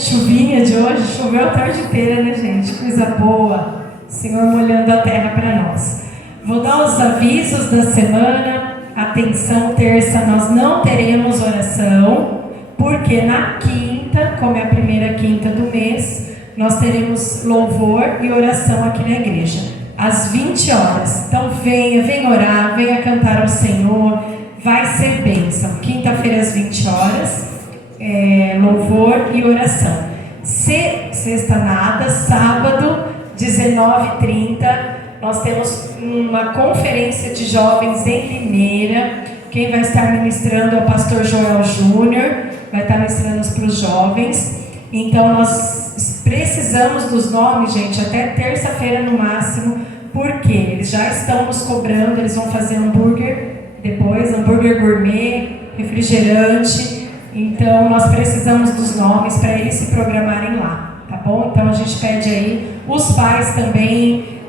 chuvinha de hoje, choveu a tarde inteira, né, gente? Coisa boa. Senhor molhando a terra para nós. Vou dar os avisos da semana. Atenção, terça nós não teremos oração, porque na quinta, como é a primeira quinta do mês, nós teremos louvor e oração aqui na igreja, às 20 horas. Então venha orar, venha cantar ao Senhor, vai ser bênção. Quinta-feira às 20 horas, louvor e oração. Sexta nada, sábado, 19h30, nós temos uma conferência de jovens em Limeira. Quem vai estar ministrando é o pastor Joel Júnior, vai estar ministrando para os jovens. Então nós precisamos dos nomes, gente, até terça-feira no máximo, porque eles já estão nos cobrando, eles vão fazer hambúrguer depois, hambúrguer gourmet, refrigerante. Então nós precisamos dos nomes para eles se programarem lá, tá bom? Então a gente pede aí, os pais também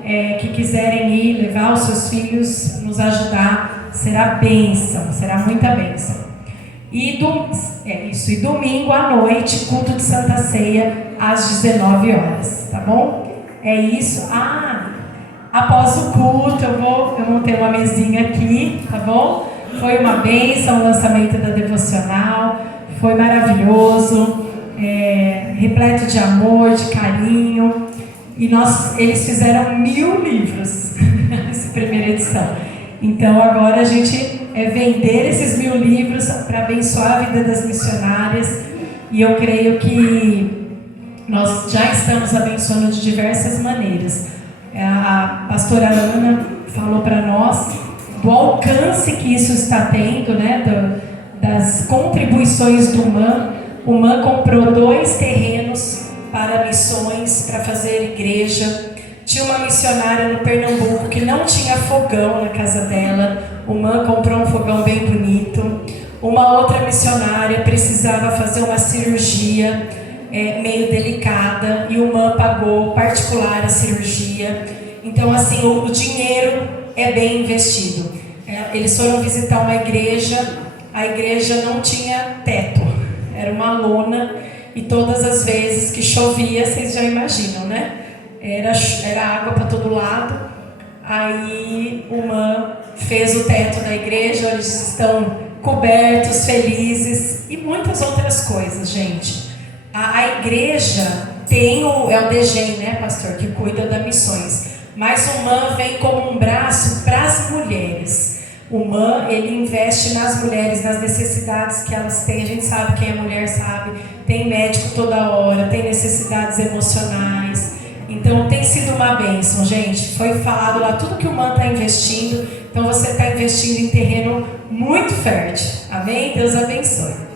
que quiserem ir, levar os seus filhos, nos ajudar, será bênção, será muita bênção. E domingo à noite, culto de Santa Ceia, às 19 horas, tá bom? É isso. Após o culto, eu montei uma mesinha aqui, tá bom? Foi uma bênção o lançamento da devocional, foi maravilhoso, repleto de amor, de carinho. E eles fizeram 1000 livros nessa primeira edição. Então agora a gente vender esses 1000 livros para abençoar a vida das missionárias. E eu creio que nós já estamos abençoando de diversas maneiras. A pastora Ana falou para nós do alcance que isso está tendo, né, das contribuições do MAN. O MAN comprou 2 terrenos para missões, para fazer igreja. Tinha uma missionária no Pernambuco que não tinha fogão na casa dela. O MAN comprou um fogão bem bonito. Uma outra missionária precisava fazer uma cirurgia meio delicada e o MAN pagou particular a cirurgia. Então, assim, o dinheiro é bem investido. Eles foram visitar uma igreja, a igreja não tinha teto, era uma lona. E todas as vezes que chovia, vocês já imaginam, né? Era água para todo lado. Aí o MAN fez o teto da igreja, eles estão cobertos, felizes e muitas outras coisas, gente. A igreja tem é o DGEM, né, pastor, que cuida das missões. Mas o MAN vem como um braço para as mulheres. O MAN, ele investe nas mulheres, nas necessidades que elas têm. A gente sabe, quem é mulher sabe, tem médico toda hora, tem necessidades emocionais. Então tem sido uma bênção, gente. Foi falado lá tudo que o MAN está investindo. Então você está investindo em terreno muito fértil. Amém? Deus abençoe.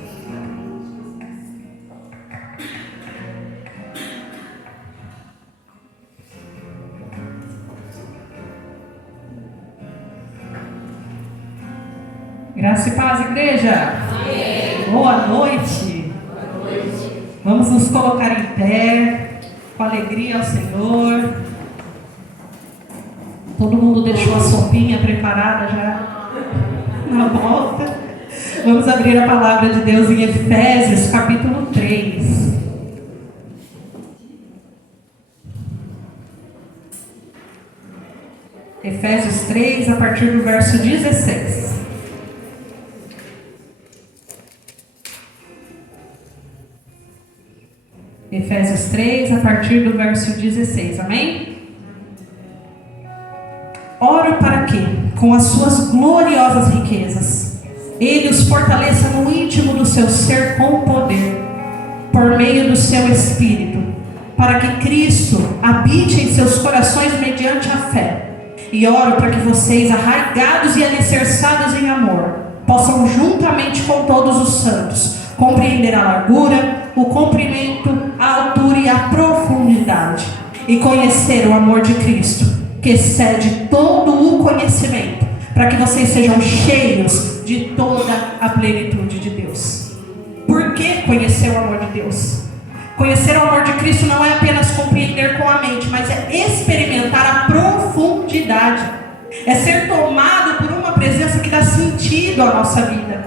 Graça e paz, igreja. Amém. Boa noite. Boa noite. Vamos nos colocar em pé, com alegria ao Senhor. Todo mundo deixou a sopinha preparada já na volta. Vamos abrir a palavra de Deus em Efésios, capítulo 3. Efésios 3, a partir do verso 16. Efésios 3, a partir do verso 16, amém? Oro para que, com as suas gloriosas riquezas, Ele os fortaleça no íntimo do seu ser com poder, por meio do seu Espírito, para que Cristo habite em seus corações mediante a fé. E oro para que vocês, arraigados e alicerçados em amor, possam juntamente com todos os santos compreender a largura, o comprimento, a altura e a profundidade, e conhecer o amor de Cristo, que excede todo o conhecimento, para que vocês sejam cheios de toda a plenitude de Deus. Por que conhecer o amor de Deus? Conhecer o amor de Cristo não é apenas compreender com a mente, mas é experimentar a profundidade. É ser tomado por uma presença que dá sentido à nossa vida.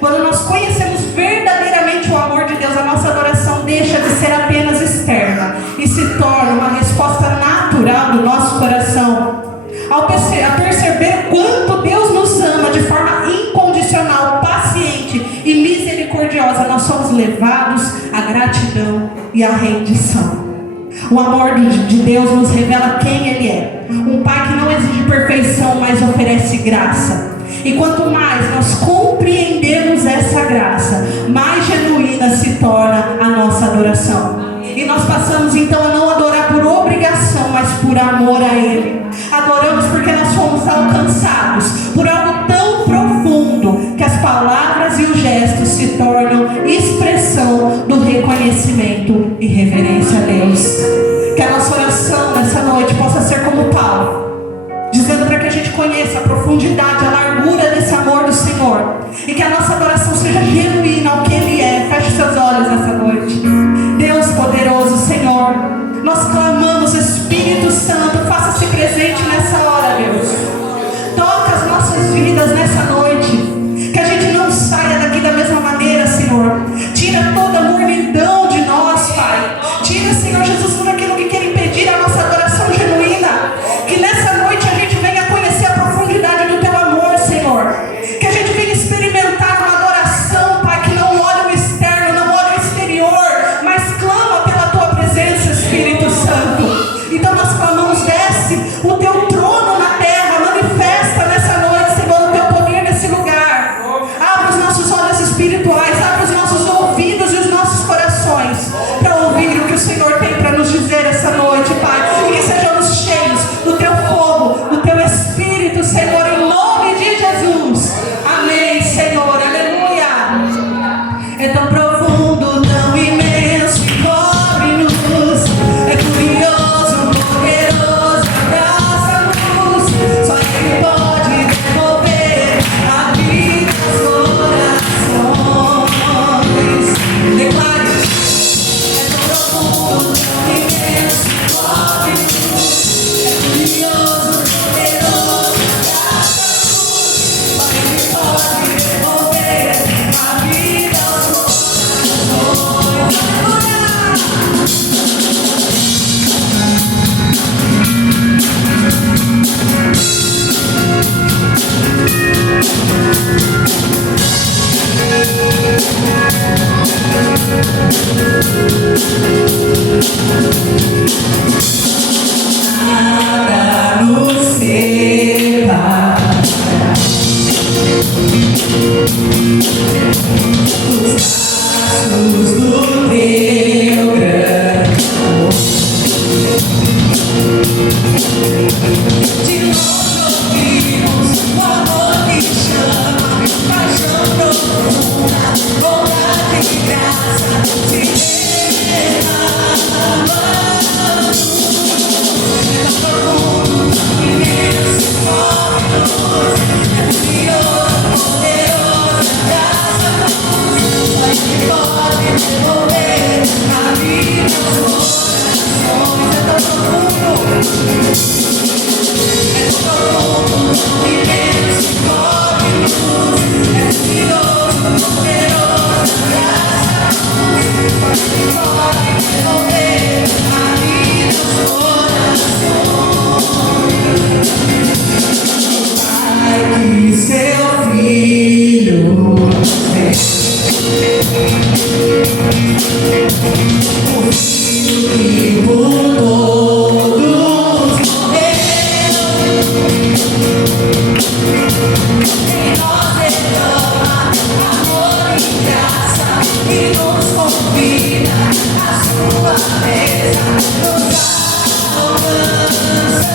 Quando nós conhecemos verdadeiramente o amor de Deus, a nossa adoração deixa de ser gratidão e a rendição. O amor de Deus nos revela quem Ele é. Um Pai que não exige perfeição, mas oferece graça. E quanto mais nós compreendemos essa graça, mais genuína se torna a nossa adoração. E nós passamos então a não adorar por obrigação, mas por amor a Ele. Adoramos porque nós fomos alcançados por algo tão profundo que as palavras e os gestos se tornam expressão do reconhecimento e reverência a Deus. Que a nossa oração nessa noite possa ser como Paulo, dizendo para que a gente conheça a profundidade, a largura desse amor do Senhor, e que a nossa adoração seja genuína ao que Ele é. Feche seus olhos nessa noite. Deus poderoso, Senhor, nós clamamos, Espírito Santo, faça-se presente nessa hora, Deus. Toca as nossas vidas nessa noite, que a gente não saia daqui da mesma maneira, Senhor. Tira toda a mornidão de nós, Pai. Tira, Senhor Jesus, tudo aquilo que quer impedir a nossa adoração genuína. Que nessa noite a gente venha conhecer a profundidade do Teu amor, Senhor. Que a gente venha experimentar uma adoração, Pai, que não olha o externo, não olha o exterior, mas clama pela Tua presença, Espírito Santo. Então nós clamamos, desce o Teu trono na terra, manifesta nessa noite, Senhor, o Teu poder nesse lugar. Abre os nossos olhos espirituais, abre os nossos ouvidos e os nossos corações para ouvir o que o Senhor tem para nos dizer essa noite, Pai. Que sejamos cheios do Teu fogo, do Teu Espírito, Senhor, em nome de Jesus. Amém, Senhor, aleluia. É tão profundo, tão imenso, cobre-nos. É curioso, poderoso, abraça-nos. Só Ele pode devolver a vida aos corações. Declare. É tão profundo, tão imenso, cobre-nos. É curioso, poderoso, abraça-nos. Só Ele pode devolver a vida aos corações. Aleluia! Nada nos separa dos braços do Teu grande amor. De longe ouvimos o amor que chama, paixão profunda, bondade e graça se derramando. É tão profundo, tão imenso, cobre-nos. É precioso, poderoso, abraça-nos. Só Ele pode devolver a vida aos corações. É tão profundo, tão imenso, cobre-nos. É precioso, poderoso, abraça-nos. Só Ele pode devolver a vida aos corações. Pai, que Seu Filho o Filho que por todos morreu, em nós derrama amor e graça e nos convida à Sua mesa, nos alcança.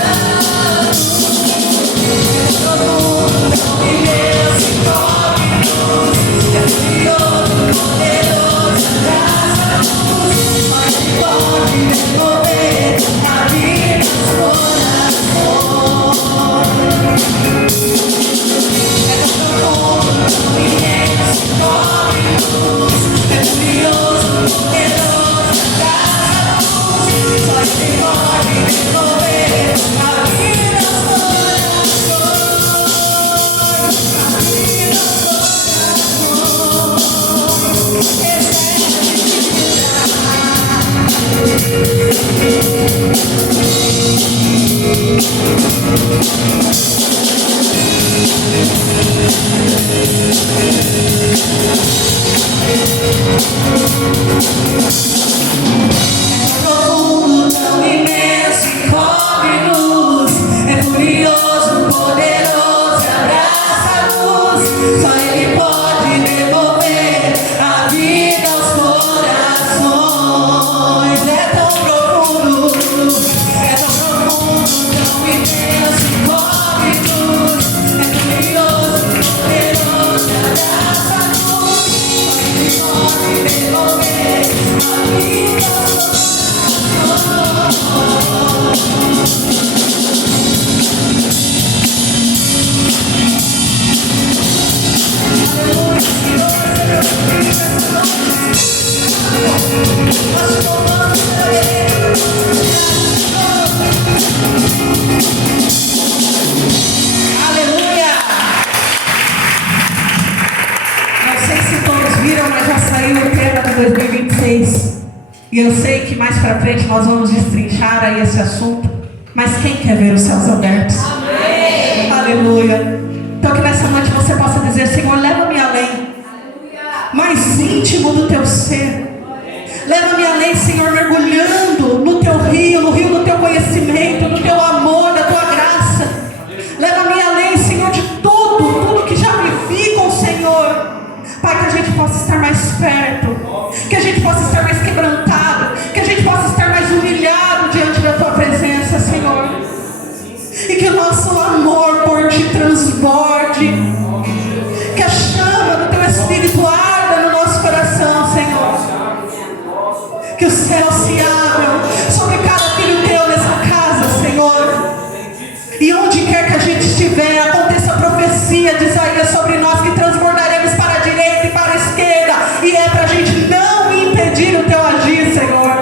Todo mundo tão imenso e cobre-nos. É curioso, poderoso, abraça-nos. Só Ele pode devolver a vida aos corações. É tão profundo, tão imenso, cobre-nos. É curioso, poderoso, abraça-nos. Só Ele pode devolver a vida aos corações. A vida aos corações. Profundo, tão imenso, encobre-nos. É glorioso, poderoso, abraça-nos. Só Ele pode devolver a vida aos corações. É tão profundo, tão imenso, encobre-nos. É glorioso, poderoso, abraça-nos. Só Ele pode devolver a vida aos corações. Aleluia! Não sei se todos viram, mas já saiu o tema de 2026. E eu sei que mais pra frente nós vamos destrinchar aí esse assunto. Mas quem quer ver os céus abertos? Amém. Aleluia! Então que nessa noite você possa dizer: Senhor, leva-me além, mais íntimo do teu ser. Leva-me além, Senhor, mergulhando no teu rio, no rio do teu conhecimento, do teu amor, da tua graça. Leva-me além, Senhor, de tudo que já vivi com o Senhor. Pai, que a gente possa estar mais perto, que a gente possa estar mais quebrantado, que a gente possa estar mais humilhado diante da tua presença, Senhor. E que o nosso amor por ti transborde, que a chama do teu Espírito arda no nosso coração, Senhor. Que os céus se abram sobre cada filho teu nessa casa, Senhor. E onde quer que a gente estiver, aconteça a profecia de Isaías sobre nós, que transbordaremos para a direita e para a esquerda. E é para a gente não impedir o teu agir, Senhor.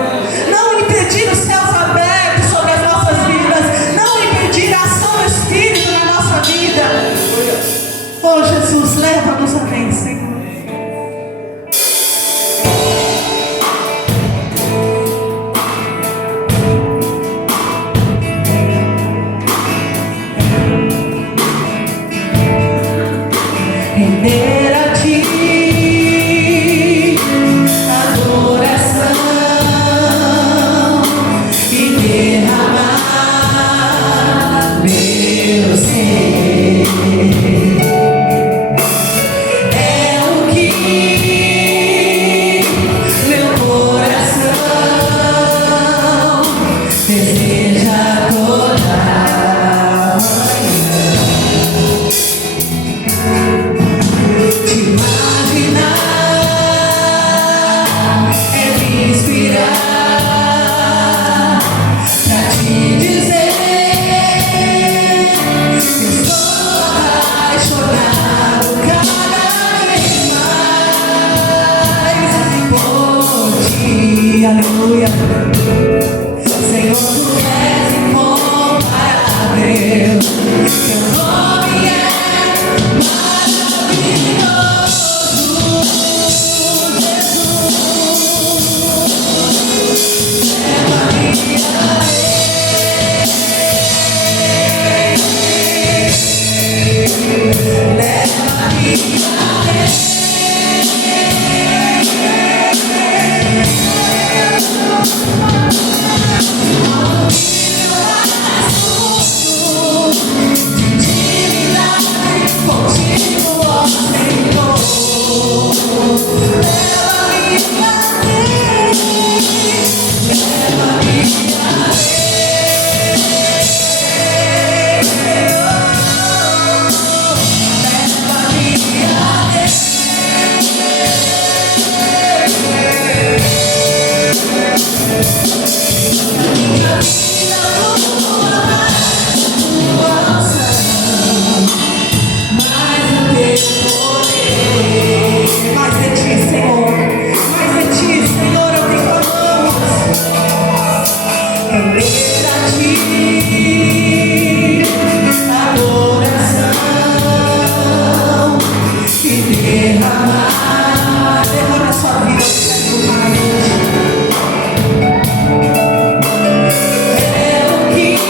Não impedir os céus abertos sobre as nossas vidas. Não impedir a ação do Espírito na nossa vida. Oh Jesus, leva-nos além, Senhor. Render a ti adoração e derramar meu ser. É o que meu coração deseja toda manhã. Te imaginar é me inspirar pra te dizer que estou apaixonado cada vez mais por ti. Aleluia. Senhor, tu és incomparável. Teu nome é é o que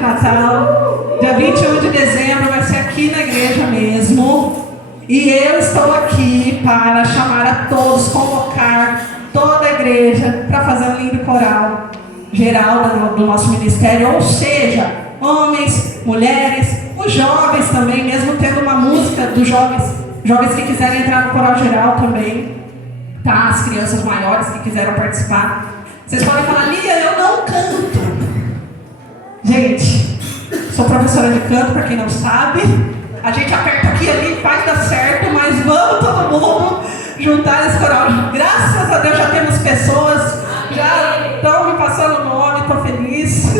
Natal, dia 21 de dezembro, vai ser aqui na igreja mesmo. E eu estou aqui para chamar a todos, convocar toda a igreja para fazer um lindo coral geral do nosso ministério, ou seja, homens, mulheres, o os jovens também, mesmo tendo uma música dos jovens que quiserem entrar no coral geral também, tá? As crianças maiores que quiseram participar. Vocês podem falar, Lia, eu não canto. Gente, sou professora de canto, para quem não sabe. A gente aperta aqui e ali, faz dar certo, mas vamos todo mundo juntar esse coral. Graças a Deus já temos pessoas, já estão me passando o nome, estou feliz.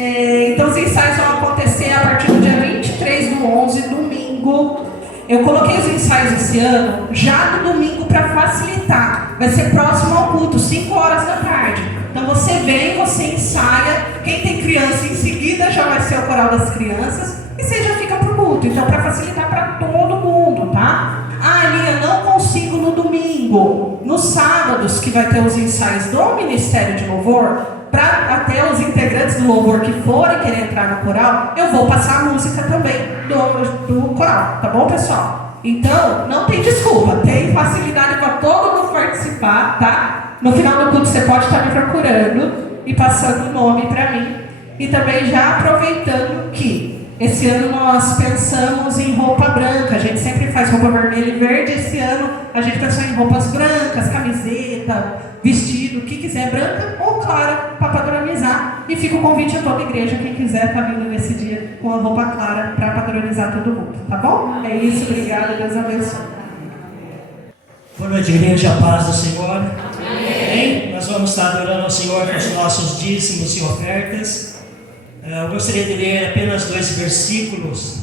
Então os ensaios vão acontecer a partir do dia 23/11, domingo. Eu coloquei os ensaios esse ano já no domingo para facilitar. Vai ser próximo ao culto, 5 horas da tarde. Então você vem, você ensaia. Quem tem criança em seguida já vai ser o coral das crianças. E você já fica pro culto. Então para facilitar para todo mundo, tá? Lia, não consigo no domingo. Nos sábados que vai ter os ensaios do Ministério de Louvor, para até os integrantes do louvor que forem querer entrar no coral, eu vou passar a música também do coral, tá bom, pessoal? Então, não tem desculpa, tem facilidade para todo mundo participar, tá? No final do culto você pode estar me procurando e passando o nome para mim. E também já aproveitando que esse ano nós pensamos em roupa branca, a gente sempre faz roupa vermelha e verde, esse ano a gente pensou em roupas brancas, camiseta, vestido, o que quiser, branca ou clara, para padronizar. E fica o convite a toda a igreja, quem quiser estar vindo nesse dia com a roupa clara para padronizar todo mundo, tá bom? É isso, obrigada, Deus abençoe. Boa noite, igreja, a paz do Senhor. Amém. Nós vamos estar adorando ao Senhor com os nossos dízimos e ofertas. Eu gostaria de ler apenas 2 versículos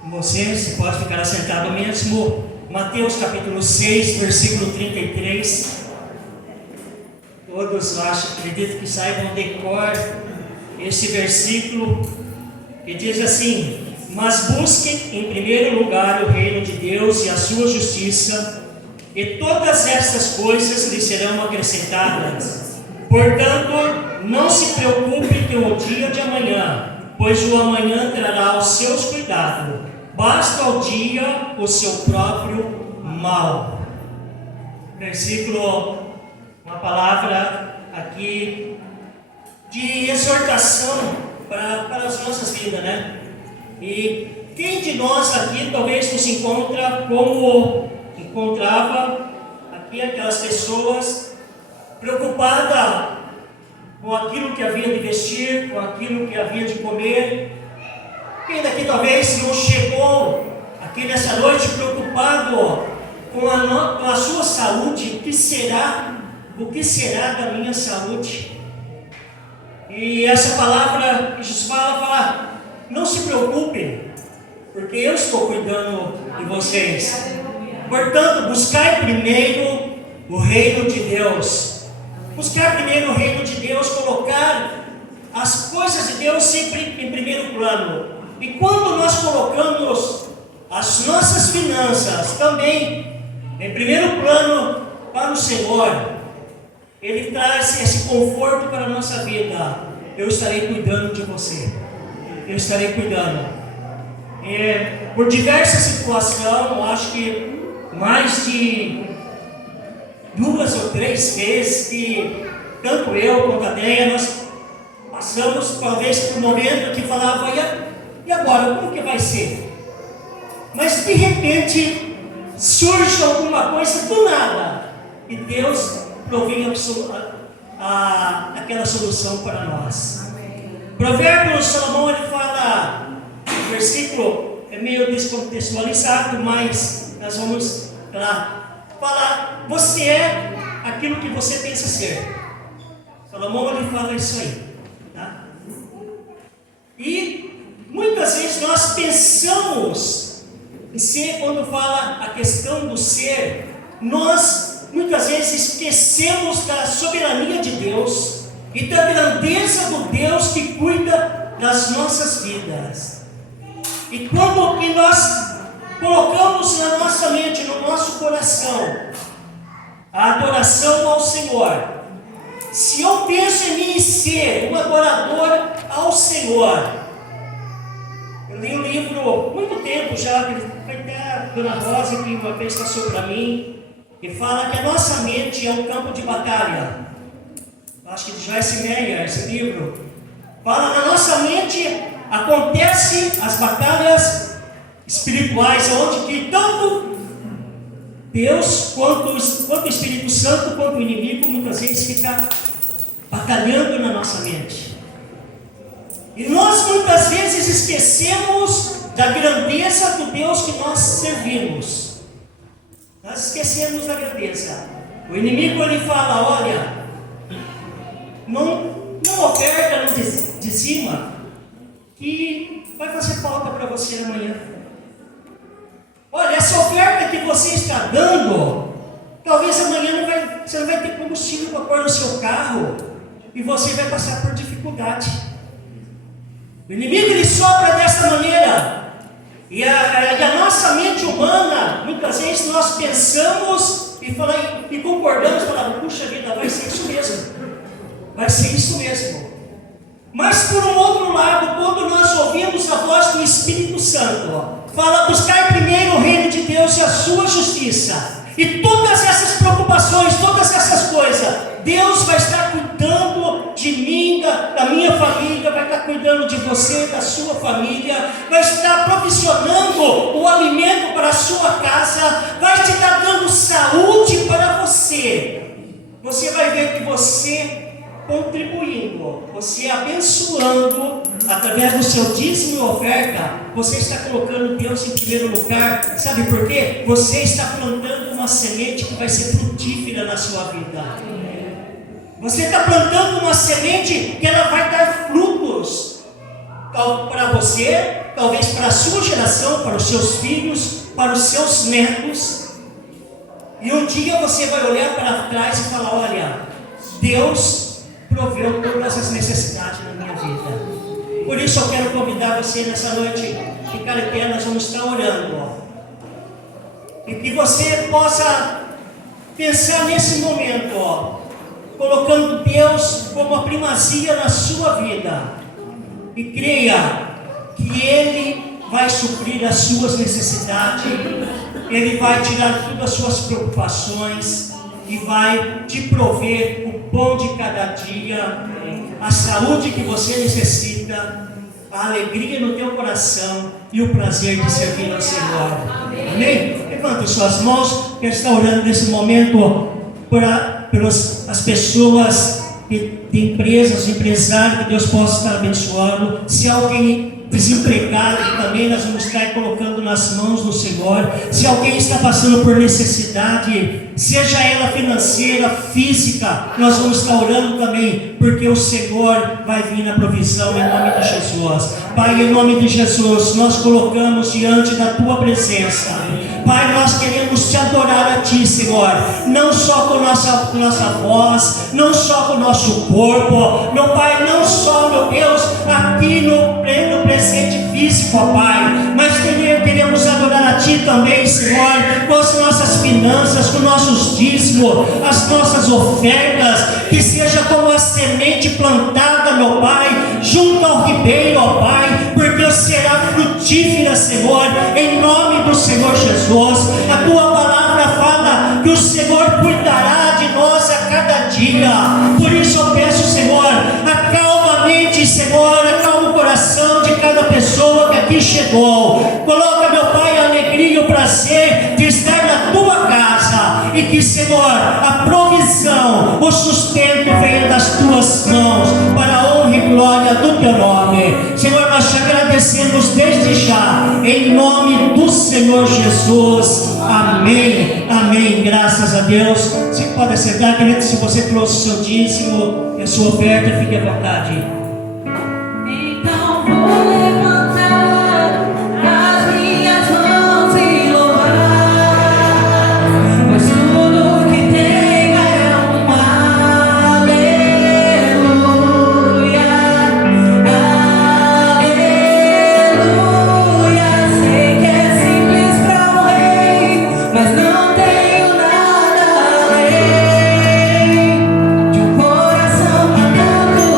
com vocês, se pode ficar assentado mesmo. Mateus capítulo 6, versículo 33. Todos acredito que saibam de cor esse versículo, que diz assim: mas busquem em primeiro lugar o reino de Deus e a sua justiça, e todas estas coisas lhe serão acrescentadas. Portanto, não se preocupe com o dia de amanhã, pois o amanhã trará os seus cuidados. Basta ao dia o seu próprio mal. Versículo, uma palavra aqui de exortação para as nossas vidas, né? E quem de nós aqui talvez nos encontra como encontrava aqui aquelas pessoas preocupadas com aquilo que havia de vestir, com aquilo que havia de comer? Quem daqui talvez não chegou aqui nessa noite preocupado com a sua saúde? O que será da minha saúde? E essa palavra que Jesus fala, não se preocupem, porque eu estou cuidando de vocês. Portanto, buscai primeiro o reino de Deus. Buscar primeiro o reino de Deus, colocar as coisas de Deus sempre em primeiro plano. E quando nós colocamos as nossas finanças também em primeiro plano para o Senhor, Ele traz esse conforto para a nossa vida. Eu estarei cuidando de você. Eu estarei cuidando. Por diversas situações, acho que mais de 2 ou 3 vezes que tanto eu quanto a Deia nós passamos talvez por um momento que falava, e agora, como que vai ser? Mas de repente surge alguma coisa do nada e Deus provém aquela solução para nós. Provérbios, Salomão, ele fala, o versículo é meio descontextualizado, mas nós vamos lá falar, você é aquilo que você pensa ser. Salomão, ele fala isso aí, tá? E muitas vezes nós pensamos em ser, quando fala a questão do ser, nós muitas vezes esquecemos da soberania de Deus e da grandeza do Deus que cuida das nossas vidas. E quando que nós colocamos na nossa mente, no nosso coração, a adoração ao Senhor, se eu penso em mim ser um adorador ao Senhor, eu li um livro muito tempo já, que foi até a Dona Rosa que uma vez passou para mim, que fala que a nossa mente é um campo de batalha. Acho que de Joyce Meyer, esse livro, fala na nossa mente acontecem as batalhas espirituais, onde que tanto Deus, quanto o Espírito Santo, quanto o inimigo, muitas vezes fica batalhando na nossa mente. E nós muitas vezes esquecemos da grandeza do Deus que nós servimos. Nós esquecemos da grandeza. O inimigo ele fala, olha, não oferta, não dizima, que vai fazer falta para você amanhã. Olha, essa oferta que você está dando, talvez amanhã você não vai ter combustível para pôr no seu carro, e você vai passar por dificuldade. O inimigo ele sopra dessa maneira, e a nossa mente humana, muitas vezes nós pensamos e concordamos, falando, puxa vida, vai ser isso mesmo, vai ser isso mesmo. Mas por um outro lado, quando nós ouvimos a voz do Espírito Santo, fala, buscar primeiro o reino de Deus e a sua justiça, e todas essas preocupações, todas essas coisas, Deus vai estar cuidando de mim, da minha família, vai estar cuidando de você, da sua família, vai estar provisionando o alimento para a sua casa, vai te estar dando saúde para você. Você vai ver que você contribuindo, você abençoando, através do seu dízimo e oferta, você está colocando Deus em primeiro lugar. Sabe por quê? Você está plantando uma semente que vai ser frutífera na sua vida. Você está plantando uma semente que ela vai dar frutos para você, talvez para a sua geração, para os seus filhos, para os seus netos. E um dia você vai olhar para trás e falar, olha, Deus proveu todas as necessidades na minha vida. Por isso eu quero convidar você nessa noite, ficar em pé, nós vamos estar orando. E que você possa pensar nesse momento, colocando Deus como a primazia na sua vida. E creia que Ele vai suprir as suas necessidades, Ele vai tirar todas as suas preocupações e vai te prover o pão de cada dia, a saúde que você necessita, a alegria no teu coração e o prazer de servir ao Senhor. Amém? Levante suas mãos, que está orando nesse momento pelas pessoas de empresas, empresários, que Deus possa estar abençoando. Se alguém desempregado, também nós vamos estar colocando nas mãos do Senhor. Se alguém está passando por necessidade, seja ela financeira, física, nós vamos estar orando também, porque o Senhor vai vir na provisão em nome de Jesus. Pai, em nome de Jesus, nós colocamos diante da Tua presença. Pai, nós queremos te adorar a Ti, Senhor, não só com nossa voz, não só com o nosso corpo, meu Pai, não só, meu Deus, aqui no presente físico, ó Pai, mas queremos adorar a Ti também, Senhor, com as nossas finanças, com nossos dízimos, as nossas ofertas, que seja como a semente plantada, meu Pai, junto ao ribeiro, ó Pai, porque será frutífera, Senhor, em nome do Senhor Jesus. A Tua palavra fala que o Senhor cuidará de nós a cada dia. Por isso eu peço, Senhor, acalma a mente, Senhor, acalma o coração de cada pessoa que aqui chegou. Coloca, meu Pai, a alegria e o prazer de estar na Tua casa, e que, Senhor, a provisão, o sustento venha das Tuas mãos, para a honra e glória do Teu nome. Senhor, nós te agradecemos desde já, em nome do Senhor Jesus. Amém, amém, graças a Deus. Você pode aceitar, querido, se você trouxe o seu dízimo e a sua oferta, fique à vontade. Então vou levantar as minhas mãos e louvar, pois tudo que tenho é um aleluia, aleluia. Sei que é simples para o rei, mas não tenho nada além de um coração batendo.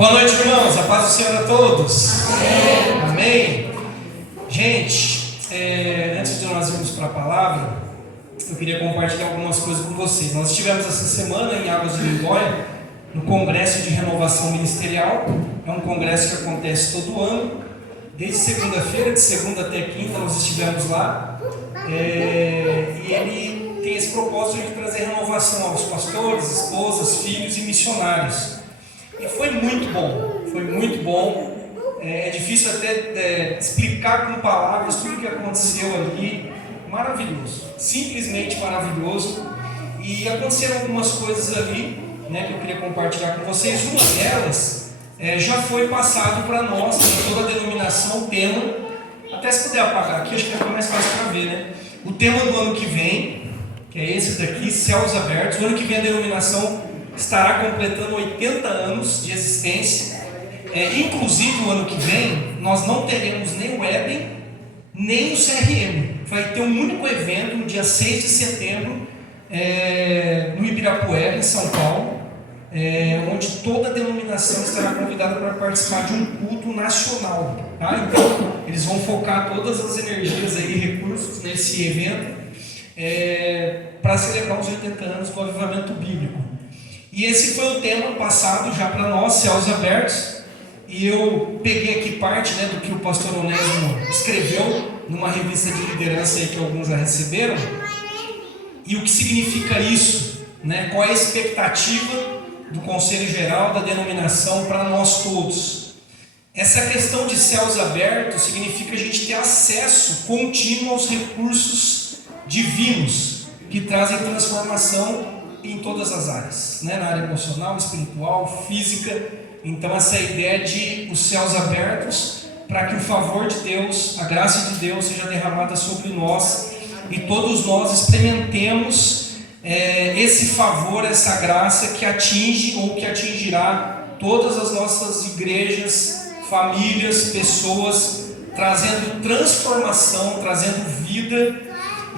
Boa noite, irmãos. A paz do Senhor a todos. Amém. Gente, antes de nós irmos para a palavra, eu queria compartilhar algumas coisas com vocês. Nós estivemos essa semana em Águas de Lindóia, no Congresso de Renovação Ministerial. É um congresso que acontece todo ano. Desde segunda-feira, de segunda até quinta, nós estivemos lá. E ele tem esse propósito de trazer renovação aos pastores, esposas, filhos e missionários. E foi muito bom, foi muito bom. É difícil até explicar com palavras tudo o que aconteceu ali. Maravilhoso, simplesmente maravilhoso. E aconteceram algumas coisas ali, né, que eu queria compartilhar com vocês. Uma delas já foi passado para nós, em toda a denominação, o tema. Até se puder apagar aqui, acho que fica mais fácil para ver, né? O tema do ano que vem, que é esse daqui, Céus Abertos. O ano que vem a denominação estará completando 80 anos de existência. Inclusive, o ano que vem, nós não teremos nem o Éden, nem o CRM. Vai ter um único evento, no dia 6 de setembro, no Ibirapuera, em São Paulo, onde toda a denominação estará convidada para participar de um culto nacional. Tá? Então, eles vão focar todas as energias e recursos nesse evento para celebrar os 80 anos do avivamento bíblico. E esse foi o tema passado já para nós, Céus Abertos. E eu peguei aqui parte, né, do que o pastor Onésimo escreveu numa revista de liderança aí que alguns já receberam. E o que significa isso, né? Qual é a expectativa do Conselho Geral da denominação para nós todos? Essa questão de céus abertos significa a gente ter acesso contínuo aos recursos divinos que trazem transformação em todas as áreas, né? Na área emocional, espiritual, física. Então essa ideia de os céus abertos para que o favor de Deus, a graça de Deus seja derramada sobre nós e todos nós experimentemos esse favor, essa graça que atinge ou que atingirá todas as nossas igrejas, famílias, pessoas, trazendo transformação, trazendo vida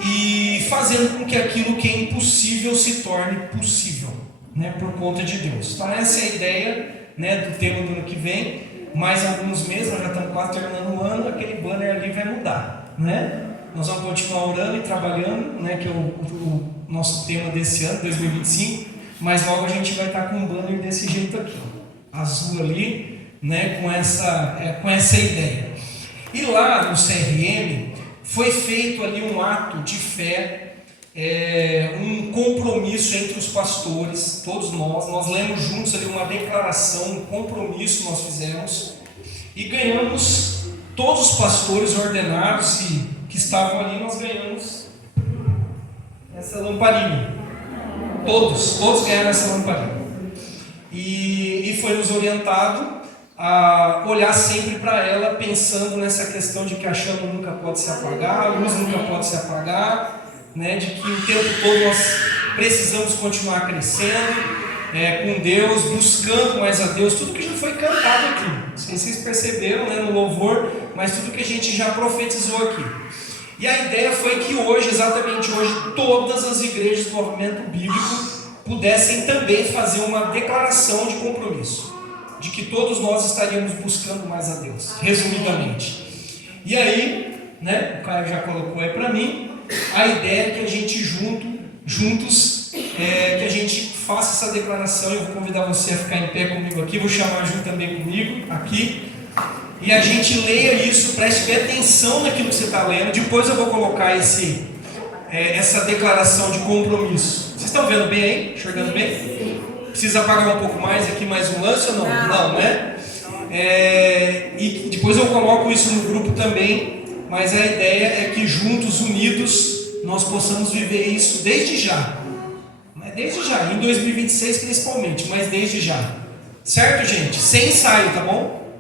e fazendo com que aquilo que é impossível se torne possível, né, por conta de Deus. Então essa é a ideia, né, do tema do ano que vem. Mais alguns meses, nós já estamos quase terminando o ano, aquele banner ali vai mudar, né? Nós vamos continuar orando e trabalhando, né, que é o nosso tema desse ano, 2025, mas logo a gente vai estar com um banner desse jeito aqui, ó, azul ali, né, com essa ideia. E lá no CRM foi feito ali um ato de fé, um compromisso entre os pastores, todos nós lemos juntos ali uma declaração, um compromisso nós fizemos e ganhamos, todos os pastores ordenados que estavam ali, nós ganhamos essa lamparina, todos ganharam essa lamparina e foi nos orientado a olhar sempre para ela, pensando nessa questão de que a chama nunca pode se apagar, a luz nunca pode se apagar, né, de que o tempo todo nós precisamos continuar crescendo com Deus, buscando mais a Deus, tudo que já foi cantado aqui, não sei se vocês perceberam, né, no louvor, mas tudo que a gente já profetizou aqui. E a ideia foi que hoje, exatamente hoje, todas as igrejas do movimento bíblico pudessem também fazer uma declaração de compromisso, de que todos nós estaríamos buscando mais a Deus, resumidamente. E aí, né, o Caio já colocou aí para mim, a ideia é que a gente juntos, que a gente faça essa declaração. Eu vou convidar você a ficar em pé comigo aqui, vou chamar a Ju também comigo aqui, e a gente leia isso, preste bem atenção naquilo que você está lendo. Depois eu vou colocar essa declaração de compromisso. Vocês estão vendo bem aí? Enxergando bem? Precisa apagar um pouco mais aqui, mais um lance ou não? Não, né? E depois eu coloco isso no grupo também. Mas a ideia é que juntos, unidos, nós possamos viver isso desde já. Desde já, em 2026 principalmente, mas desde já. Certo, gente? Sem ensaio, tá bom?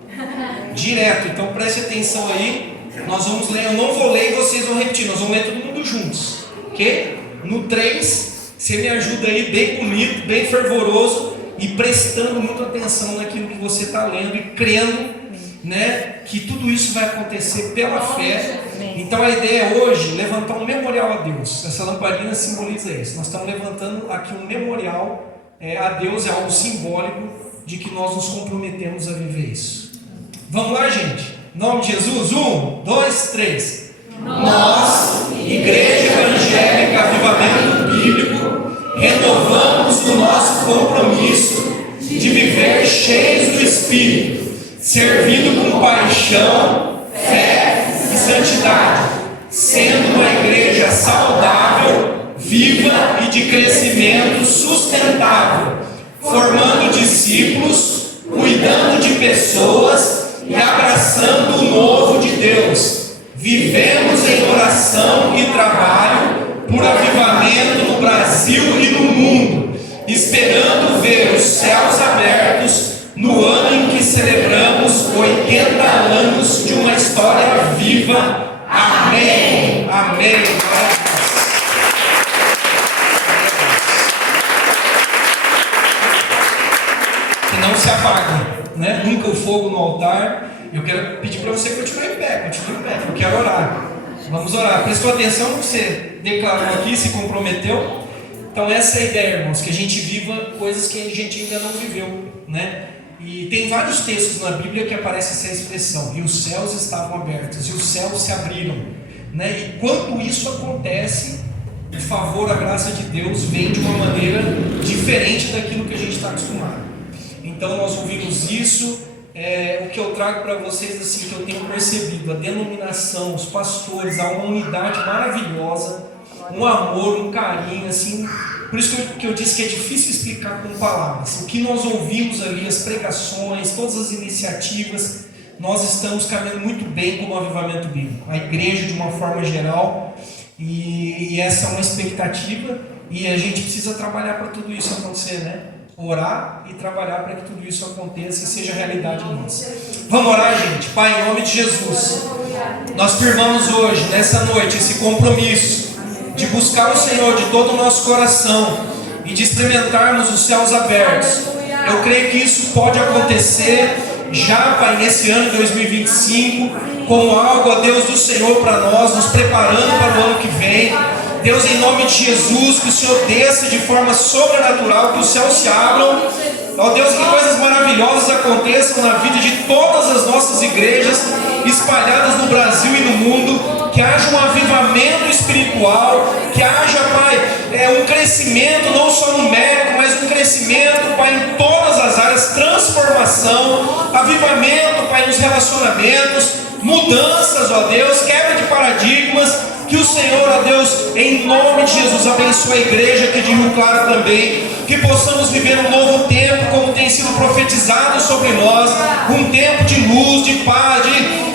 Direto, então preste atenção aí. Nós vamos ler, eu não vou ler e vocês vão repetir, nós vamos ler todo mundo juntos. Ok? No 3, você me ajuda aí, bem bonito, bem fervoroso e prestando muita atenção naquilo que você está lendo e crendo, né, que tudo isso vai acontecer pela fé. Então a ideia é hoje levantar um memorial a Deus. Essa lamparina simboliza isso. Nós estamos levantando aqui um memorial a Deus, é algo simbólico de que nós nos comprometemos a viver isso. Vamos lá, gente? Em nome de Jesus, 1, 2, 3. Nós, Igreja Evangélica Avivamento Bíblico, renovamos o nosso compromisso de viver cheios do Espírito, servindo com paixão, fé e santidade, sendo uma igreja saudável, viva e de crescimento sustentável, formando discípulos, cuidando de pessoas e abraçando o novo de Deus. Vivemos em oração e trabalho por avivamento no Brasil e no mundo, esperando ver os céus abertos no ano em que celebramos 80 anos de uma história viva. Amém. Amém. Que não se apague, né? Nunca o fogo no altar. Eu quero pedir para você continuar em pé, eu quero orar. Vamos orar. Prestou atenção no que você declarou aqui, se comprometeu? Então essa é a ideia, irmãos, que a gente viva coisas que a gente ainda não viveu, né? E tem vários textos na Bíblia que aparece essa expressão: e os céus estavam abertos, e os céus se abriram, né? E quando isso acontece, o favor, a graça de Deus vem de uma maneira diferente daquilo que a gente está acostumado. Então nós ouvimos isso. O que eu trago para vocês, assim, que eu tenho percebido, a denominação, os pastores, há uma unidade maravilhosa, um amor, um carinho, assim. Por isso que eu disse que é difícil explicar com palavras. O que nós ouvimos ali, as pregações, todas as iniciativas, nós estamos caminhando muito bem como avivamento bíblico, a igreja de uma forma geral, e essa é uma expectativa, e a gente precisa trabalhar para tudo isso acontecer, né? Orar e trabalhar para que tudo isso aconteça e seja realidade em nós. Vamos orar, gente? Pai, em nome de Jesus, nós firmamos hoje, nessa noite, esse compromisso de buscar o Senhor de todo o nosso coração e de experimentarmos os céus abertos. Eu creio que isso pode acontecer já, Pai, nesse ano de 2025, como algo, ó Deus, do Senhor para nós, nos preparando para o ano que vem. Deus, em nome de Jesus, que o Senhor desça de forma sobrenatural, que os céus se abram. Ó Deus, que coisas maravilhosas aconteçam na vida de todas as nossas igrejas espalhadas no Brasil e no mundo. Que haja um avivamento espiritual, que haja, Pai, um crescimento não só numérico, mas um crescimento, Pai, em todas as áreas, transformação, avivamento, Pai, nos relacionamentos, mudanças, ó Deus, quebra de paradigmas. Que o Senhor, ó Deus, em nome de Jesus, abençoe a igreja aqui de Rio Claro também. Que possamos viver um novo tempo, como tem sido profetizado sobre nós. Um tempo de luz, de paz,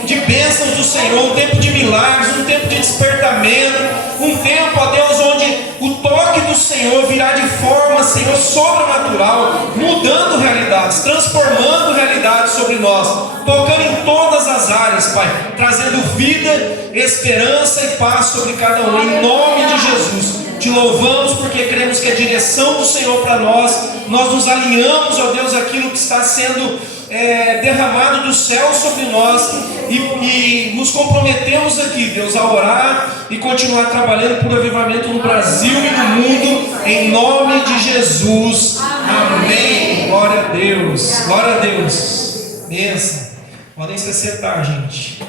de bênçãos do Senhor. Um tempo de milagres, um tempo de despertamento. Um tempo, ó Deus, onde o toque do Senhor virá de forma, Senhor, sobrenatural. Mudando realidades, transformando realidades sobre nós. Tocando em todas as áreas, Pai. Trazendo vida, esperança e paz sobre cada um, em nome de Jesus. Te louvamos porque cremos que a direção do Senhor para nós nos alinhamos, ó Deus, aquilo que está sendo derramado do céu sobre nós e nos comprometemos aqui, Deus, a orar e continuar trabalhando por avivamento no Brasil e no mundo, em nome de Jesus. Amém. Glória a Deus. Glória a Deus. Bênção. Podem se acertar, gente.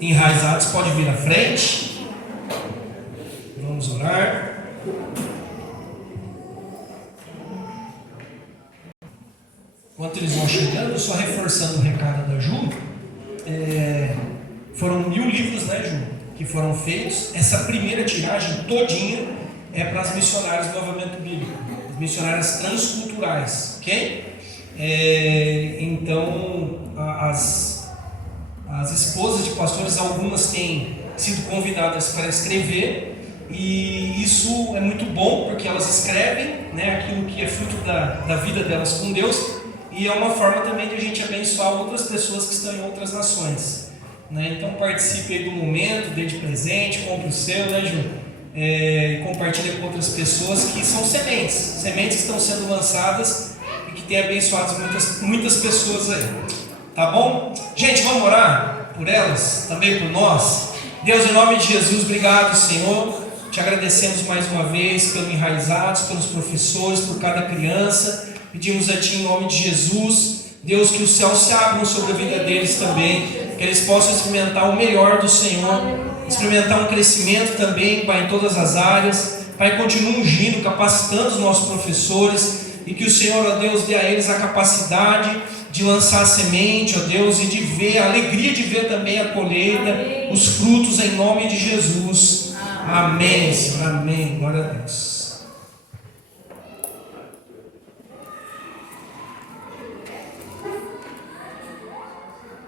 Enraizados, pode vir à frente. Vamos orar. Enquanto eles vão chegando, só reforçando o recado da Ju, foram 1000 livros, né, Ju, que foram feitos. Essa primeira tiragem todinha é para as missionárias do avivamento bíblico, as missionárias transculturais, ok? Então, as esposas de pastores, algumas têm sido convidadas para escrever, e isso é muito bom, porque elas escrevem, né, aquilo que é fruto da vida delas com Deus, e é uma forma também de a gente abençoar outras pessoas que estão em outras nações, né? Então participe aí do momento, dê de presente, compre o seu, né, Ju? Compartilhe com outras pessoas, que são sementes que estão sendo lançadas e que têm abençoado muitas pessoas aí. Tá bom? Gente, vamos orar por elas, também por nós. Deus, em nome de Jesus, obrigado, Senhor, Te agradecemos mais uma vez pelo Enraizados, pelos professores, por cada criança. Pedimos a Ti em nome de Jesus, Deus, que os céus se abram sobre a vida deles também, que eles possam experimentar o melhor do Senhor, experimentar um crescimento também, Pai, em todas as áreas. Pai, continua ungindo, capacitando os nossos professores, e que o Senhor, ó Deus, dê a eles a capacidade de lançar a semente, ó Deus, e de ver, a alegria de ver também a colheita, os frutos em nome de Jesus. Amém, Senhor, amém, glória a Deus.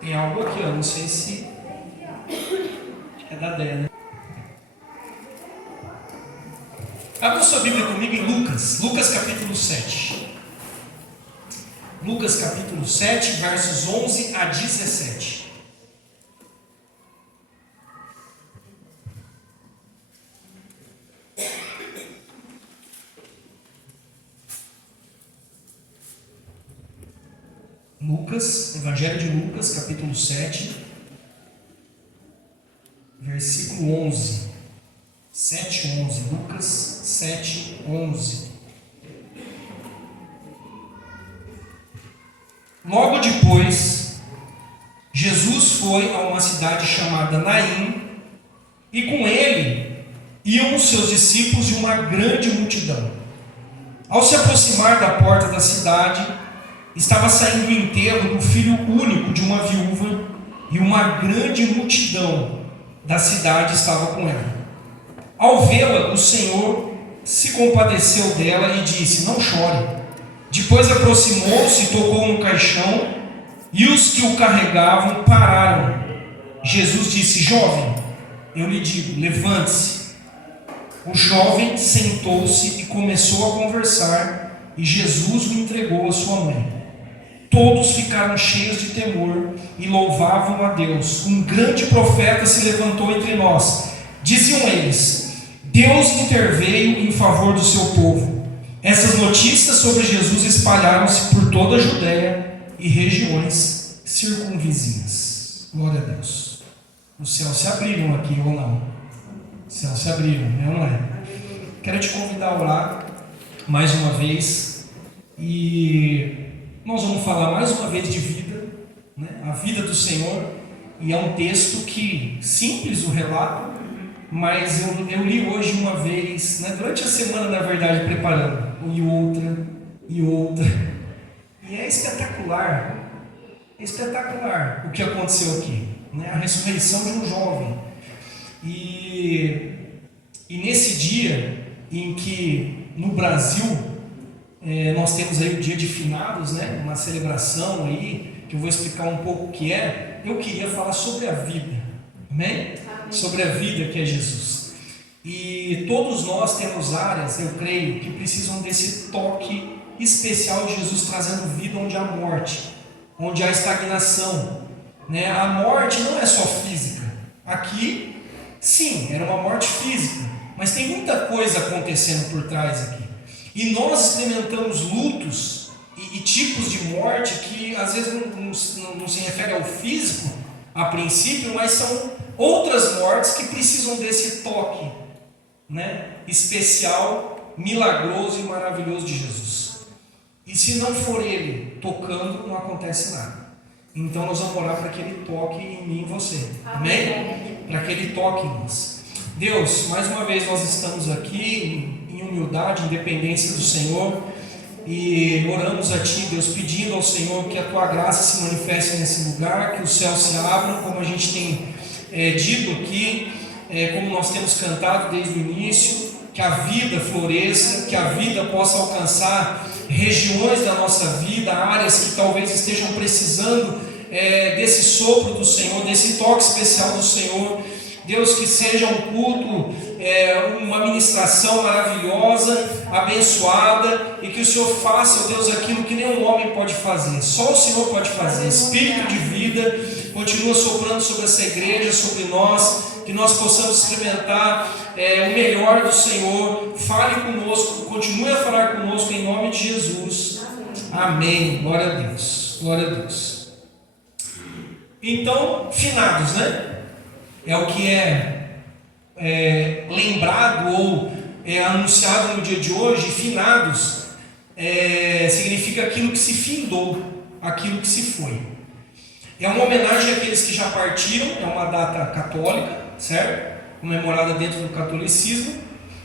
Tem algo aqui, ó, não sei se é da Dé, né? Abra sua Bíblia comigo em Lucas capítulo 7. Lucas capítulo 7, versos 11 a 17. Lucas, Evangelho de Lucas, capítulo 7, versículo 11. 7:11, Lucas 7:11. Logo depois, Jesus foi a uma cidade chamada Naim, e com ele iam os seus discípulos e uma grande multidão. Ao se aproximar da porta da cidade, estava saindo o enterro do filho único de uma viúva, e uma grande multidão da cidade estava com ela. Ao vê-la, o Senhor se compadeceu dela e disse: não chore. Depois aproximou-se, tocou no caixão, e os que o carregavam pararam. Jesus disse: jovem, eu lhe digo, levante-se. O jovem sentou-se e começou a conversar, e Jesus o entregou à sua mãe. Todos ficaram cheios de temor e louvavam a Deus. Um grande profeta se levantou entre nós. Diziam eles: Deus interveio em favor do seu povo. Essas notícias sobre Jesus espalharam-se por toda a Judéia e regiões circunvizinhas. Glória a Deus. Os céus se abriram aqui ou não? Os céus se abriram, é ou não é? Quero te convidar a orar mais uma vez. E nós vamos falar mais uma vez de vida, né? A vida do Senhor. E é um texto que, simples o relato, mas eu li hoje uma vez, né, durante a semana, na verdade, preparando, e outra, e é espetacular o que aconteceu aqui, né? A ressurreição de um jovem, e nesse dia em que no Brasil nós temos aí o dia de finados, né, uma celebração aí, que eu vou explicar um pouco o que é, eu queria falar sobre a vida, amém? Sobre a vida que é Jesus. E todos nós temos áreas, eu creio, que precisam desse toque especial de Jesus, trazendo vida onde há morte, onde há estagnação, né? A morte não é só física. Aqui, sim, era uma morte física, mas tem muita coisa acontecendo por trás aqui. E nós experimentamos lutos e tipos de morte que às vezes não se refere ao físico a princípio, mas são outras mortes que precisam desse toque, né, especial, milagroso e maravilhoso de Jesus. E se não for Ele tocando, não acontece nada. Então nós vamos orar para que Ele toque em mim e em você. Amém? Para que Ele toque em nós. Deus, mais uma vez nós estamos aqui em humildade, em dependência do Senhor, e oramos a Ti, Deus, pedindo ao Senhor que a Tua graça se manifeste nesse lugar, que os céus se abram, como a gente tem dito aqui, como nós temos cantado desde o início, que a vida floresça, que a vida possa alcançar regiões da nossa vida, áreas que talvez estejam precisando desse sopro do Senhor, desse toque especial do Senhor. Deus, que seja um culto, uma ministração maravilhosa, abençoada, e que o Senhor faça, Deus, aquilo que nenhum homem pode fazer, só o Senhor pode fazer. Espírito de vida, continua soprando sobre essa igreja, sobre nós, que nós possamos experimentar o melhor do Senhor. Fale conosco, continue a falar conosco em nome de Jesus. Amém. Glória a Deus. Glória a Deus. Então, finados, né? É o que é lembrado ou anunciado no dia de hoje, finados, significa aquilo que se findou, aquilo que se foi. É uma homenagem àqueles que já partiram, é uma data católica, certo? Comemorada dentro do catolicismo.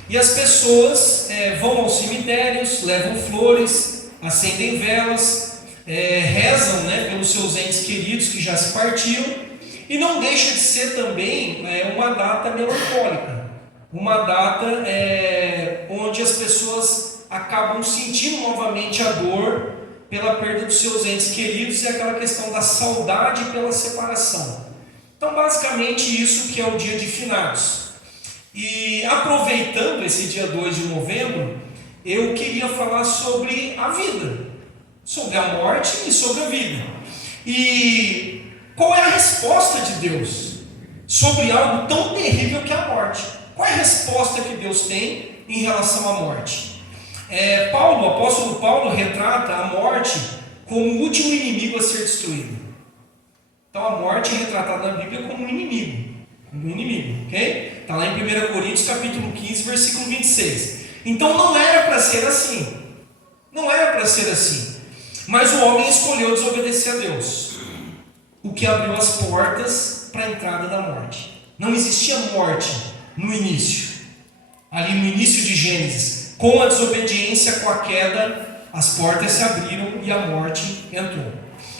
E as pessoas vão aos cemitérios, levam flores, acendem velas, rezam, pelos seus entes queridos que já se partiram. E não deixa de ser também uma data melancólica, uma data onde as pessoas acabam sentindo novamente a dor pela perda dos seus entes queridos e aquela questão da saudade pela separação. Então, basicamente, isso que é o dia de finados. E aproveitando esse dia 2 de novembro, eu queria falar sobre a vida, sobre a morte e sobre a vida. E qual é a resposta de Deus sobre algo tão terrível que é a morte? Qual é a resposta que Deus tem em relação à morte? O apóstolo Paulo retrata a morte como o último inimigo a ser destruído. Então a morte é retratada na Bíblia como um inimigo, ok? Está lá em 1 Coríntios capítulo 15, versículo 26. Então não era para ser assim, mas o homem escolheu desobedecer a Deus, o que abriu as portas para a entrada da morte. Não existia morte no início, ali no início de Gênesis. Com a desobediência, com a queda, as portas se abriram e a morte entrou.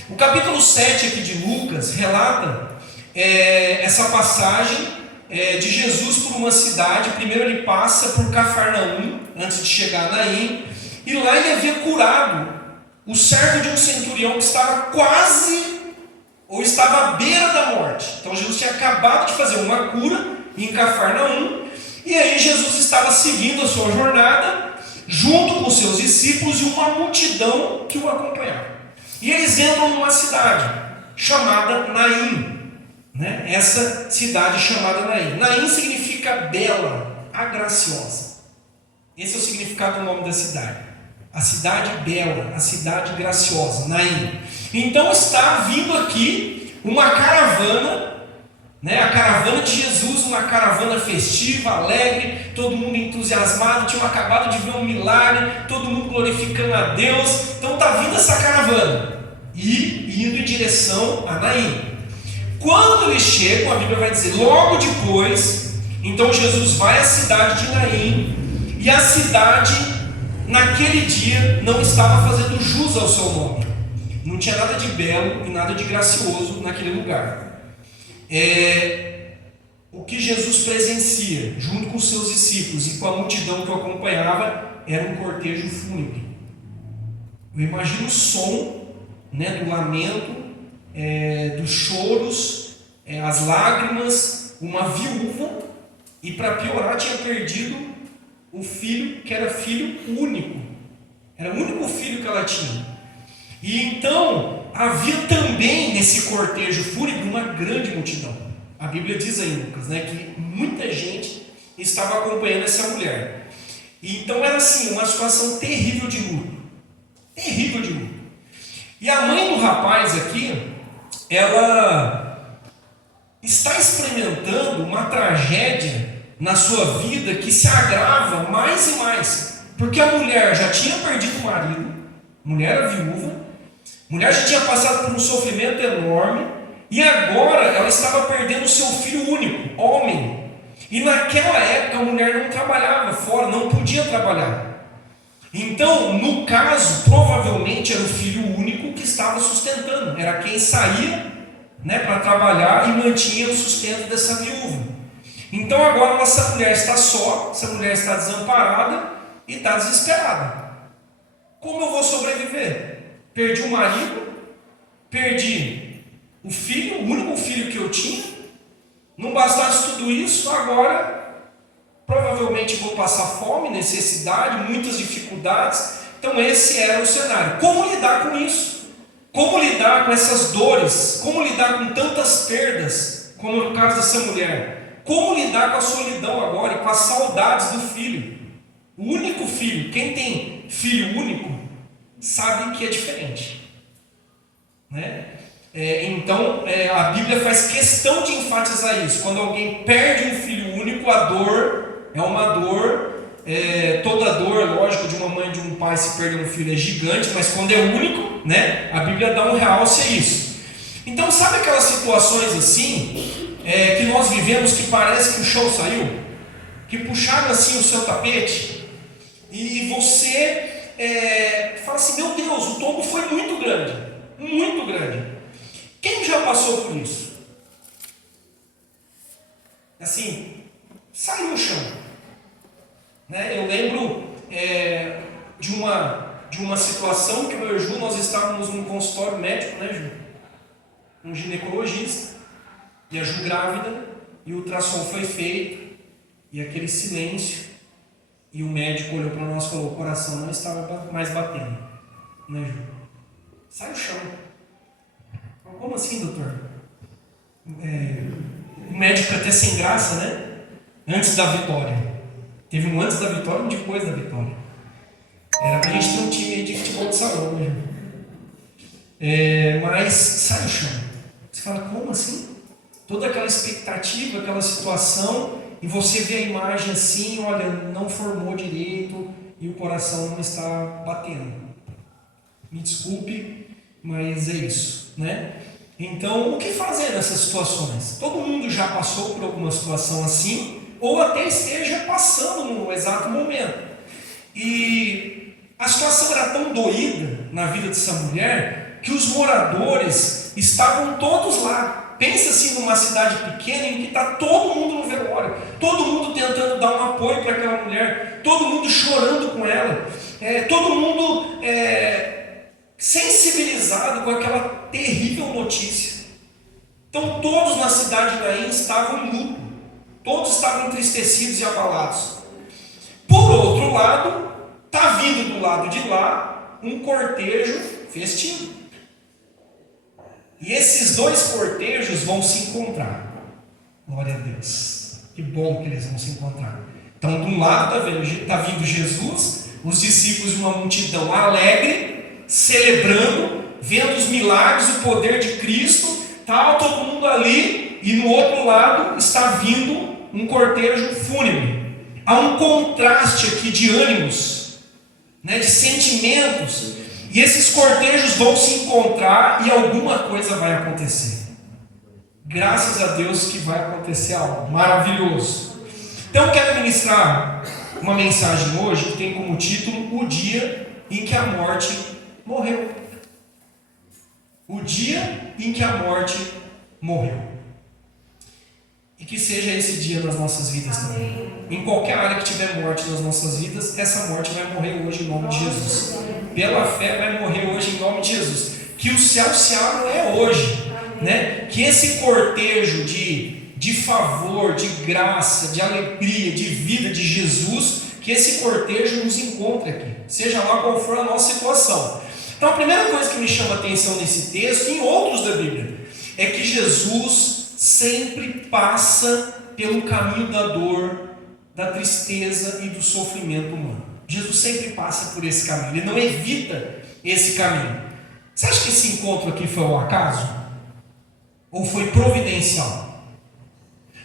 O capítulo 7 aqui de Lucas relata essa passagem de Jesus por uma cidade. Primeiro ele passa por Cafarnaum, antes de chegar a Naim, e lá ele havia curado o servo de um centurião que estava estava à beira da morte. Então Jesus tinha acabado de fazer uma cura em Cafarnaum, e aí Jesus estava seguindo a sua jornada, junto com seus discípulos e uma multidão que o acompanhava. E eles entram numa cidade chamada Naim, essa cidade chamada Naim. Naim significa bela, agraciosa. Esse é o significado do nome da cidade. A cidade bela, a cidade graciosa, Naim. Então está vindo aqui uma caravana, a caravana de Jesus, uma caravana festiva, alegre, todo mundo entusiasmado, tinham acabado de ver um milagre, todo mundo glorificando a Deus. Então está vindo essa caravana e indo em direção a Naim. Quando eles chegam, a Bíblia vai dizer, logo depois, então Jesus vai à cidade de Naim, e a cidade naquele dia não estava fazendo jus ao seu nome. Não tinha nada de belo e nada de gracioso naquele lugar. O que Jesus presencia, junto com os seus discípulos e com a multidão que o acompanhava, era um cortejo fúnebre. Eu imagino o som do lamento, dos choros, as lágrimas, uma viúva, e para piorar tinha perdido o filho, que era filho único. Era o único filho que ela tinha. E então havia também nesse cortejo fúnebre uma grande multidão. A Bíblia diz aí, Lucas, que muita gente estava acompanhando essa mulher. E então era assim, uma situação terrível de luto. Terrível de luto. E a mãe do rapaz aqui, ela está experimentando uma tragédia na sua vida que se agrava mais e mais. Porque a mulher já tinha perdido o marido, mulher era viúva, a mulher já tinha passado por um sofrimento enorme, e agora ela estava perdendo o seu filho único, homem. E naquela época a mulher não trabalhava fora, não podia trabalhar. Então, no caso, provavelmente era o filho único que estava sustentando, era quem saía para trabalhar e mantinha o sustento dessa viúva. Então agora essa mulher está só, essa mulher está desamparada e está desesperada. Como eu vou sobreviver? Perdi o marido, perdi o filho, o único filho que eu tinha. Não bastasse tudo isso, agora provavelmente vou passar fome, necessidade, muitas dificuldades. Então esse era o cenário. Como lidar com isso? Como lidar com essas dores? Como lidar com tantas perdas, como no caso dessa mulher? Como lidar com a solidão agora e com as saudades do filho? O único filho, quem tem filho único, sabe que é diferente. Então a Bíblia faz questão de enfatizar isso. Quando alguém perde um filho único, a dor é uma dor. Toda dor, lógico, de uma mãe e de um pai se perder um filho é gigante, mas quando é único, né, a Bíblia dá um realce a isso. Então, sabe aquelas situações assim, que nós vivemos que parece que o show saiu? Que puxaram assim o seu tapete e você fala assim, meu Deus, o tombo foi muito grande, muito grande. Quem já passou por isso? Assim, saiu no chão. Eu lembro de uma situação que eu e o Ju, nós estávamos num consultório médico, né, Ju? Um ginecologista, e a Ju grávida, e o ultrassom foi feito, e aquele silêncio, e o médico olhou para nós e falou, o coração não estava mais batendo, né, Ju? Sai do chão. Como assim, doutor? O médico até sem graça, né? Antes da vitória. Teve um antes da vitória e um depois da vitória. Era pra gente ter um time de futebol de salão, né? Mas sai do chão. Você fala, como assim? Toda aquela expectativa, aquela situação, e você vê a imagem assim, olha, não formou direito e o coração não está batendo. Me desculpe, mas é isso, né? Então, o que fazer nessas situações? Todo mundo já passou por alguma situação assim, ou até esteja passando no exato momento. E a situação era tão doída na vida dessa mulher que os moradores estavam todos lá. Pensa assim numa cidade pequena em que está todo mundo no velório, todo mundo tentando dar um apoio para aquela mulher, todo mundo chorando com ela, todo mundo sensibilizado com aquela terrível notícia. Então todos na cidade de Naim estavam em luto. Todos estavam entristecidos e abalados. Por outro lado, está vindo do lado de lá um cortejo festivo. E esses dois cortejos vão se encontrar. Glória a Deus. Que bom que eles vão se encontrar. Então, de um lado está vindo Jesus, os discípulos de uma multidão alegre, celebrando, vendo os milagres, o poder de Cristo, tal, todo mundo ali, e no outro lado está vindo um cortejo fúnebre. Há um contraste aqui de ânimos, de sentimentos, e esses cortejos vão se encontrar e alguma coisa vai acontecer. Graças a Deus que vai acontecer algo maravilhoso. Então eu quero ministrar uma mensagem hoje que tem como título o dia em que a morte morreu. O dia em que a morte morreu. E que seja esse dia nas nossas vidas também. Em qualquer área que tiver morte nas nossas vidas, essa morte vai morrer hoje em nome de Jesus. Pela fé vai morrer hoje em nome de Jesus. Que o céu se abra hoje. Que esse cortejo de favor, de graça, de alegria, de vida de Jesus, que esse cortejo nos encontre aqui. Seja lá qual for a nossa situação. Então a primeira coisa que me chama a atenção nesse texto, e em outros da Bíblia, é que Jesus sempre passa pelo caminho da dor, da tristeza e do sofrimento humano. Jesus sempre passa por esse caminho, ele não evita esse caminho. Você acha que esse encontro aqui foi um acaso? Ou foi providencial?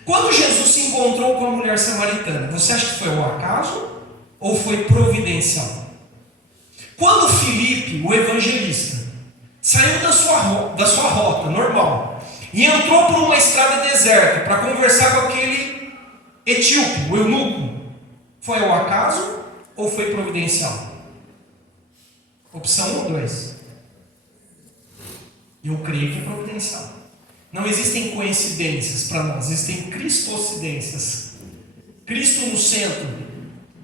Quando Jesus se encontrou com a mulher samaritana, você acha que foi um acaso? Ou foi providencial? Quando Filipe, o evangelista, saiu da sua rota normal, e entrou por uma estrada deserta para conversar com aquele etíope, o eunuco, foi ao acaso ou foi providencial? Opção 1 ou 2? Eu creio que é providencial. Não existem coincidências para nós, existem cristocidências. Cristo no centro,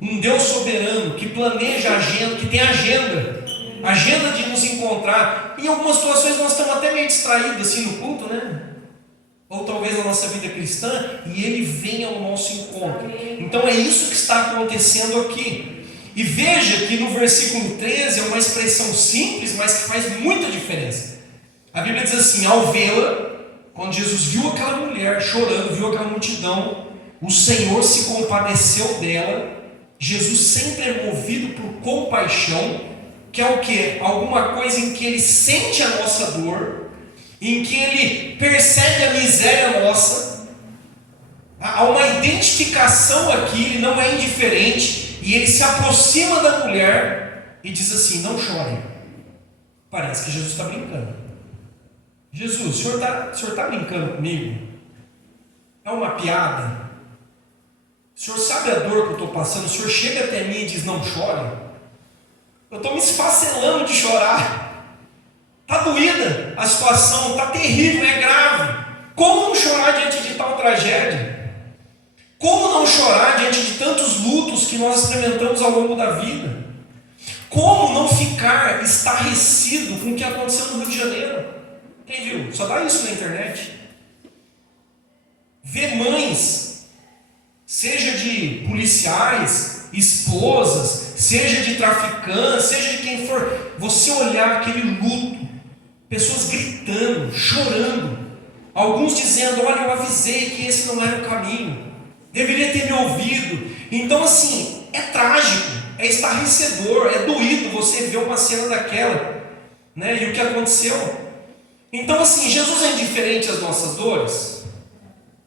um Deus soberano que planeja a agenda, que tem agenda de nos encontrar. Em algumas situações nós estamos até meio distraídos assim no culto, né? Ou talvez na nossa vida cristã, e ele vem ao nosso encontro. Então é isso que está acontecendo aqui. E veja que no versículo 13 é uma expressão simples, mas que faz muita diferença. A Bíblia diz assim: ao vê-la, quando Jesus viu aquela mulher chorando, viu aquela multidão, o Senhor se compadeceu dela. Jesus sempre é movido por compaixão, que é o quê? Alguma coisa em que ele sente a nossa dor, em que ele percebe a miséria nossa, há uma identificação aqui, ele não é indiferente, e ele se aproxima da mulher e diz assim: não chore. Parece que Jesus está brincando. Jesus, o senhor está brincando comigo? É uma piada? O senhor sabe a dor que eu estou passando? O senhor chega até mim e diz: não chore? Eu estou me esfacelando de chorar. Está doída a situação, está terrível, é grave. Como não chorar diante de tal tragédia? Como não chorar diante de tantos lutos que nós experimentamos ao longo da vida? Como não ficar estarrecido com o que aconteceu no Rio de Janeiro? Quem viu? Só dá isso na internet. Ver mães, seja de policiais, esposas, seja de traficantes, seja de quem for, você olhar aquele luto, pessoas gritando, chorando, alguns dizendo: olha, eu avisei que esse não era o caminho, deveria ter me ouvido. Então assim, é trágico, é estarrecedor, é doído você ver uma cena daquela, né? E o que aconteceu. Então assim, Jesus é indiferente às nossas dores?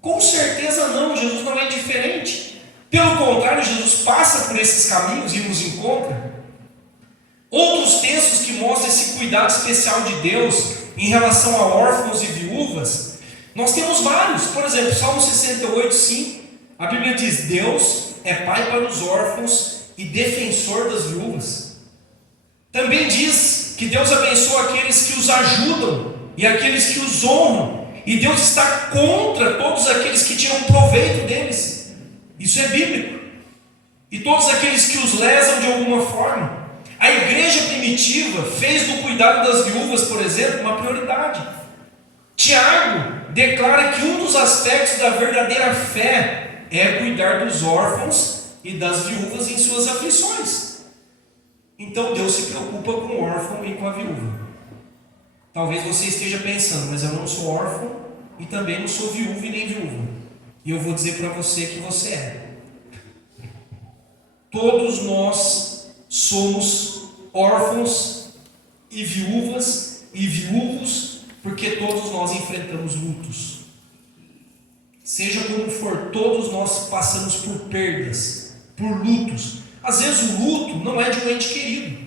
Com certeza não, Jesus não é indiferente. Pelo contrário, Jesus passa por esses caminhos e nos encontra. Outros textos que mostram esse cuidado especial de Deus em relação a órfãos e viúvas, nós temos vários. Por exemplo, Salmo 68, 5, a Bíblia diz: Deus é pai para os órfãos e defensor das viúvas. Também diz que Deus abençoa aqueles que os ajudam e aqueles que os honram, e Deus está contra todos aqueles que tiram proveito deles. Isso é bíblico. E todos aqueles que os lesam de alguma forma. A igreja primitiva fez do cuidado das viúvas, por exemplo, uma prioridade. Tiago declara que um dos aspectos da verdadeira fé é cuidar dos órfãos e das viúvas em suas aflições. Então Deus se preocupa com o órfão e com a viúva. Talvez você esteja pensando: mas eu não sou órfão e também não sou viúva e nem viúva. E eu vou dizer para você que você é. Todos nós somos órfãos e viúvas e viúvos, porque todos nós enfrentamos lutos. Seja como for, todos nós passamos por perdas, por lutos. Às vezes o luto não é de um ente querido,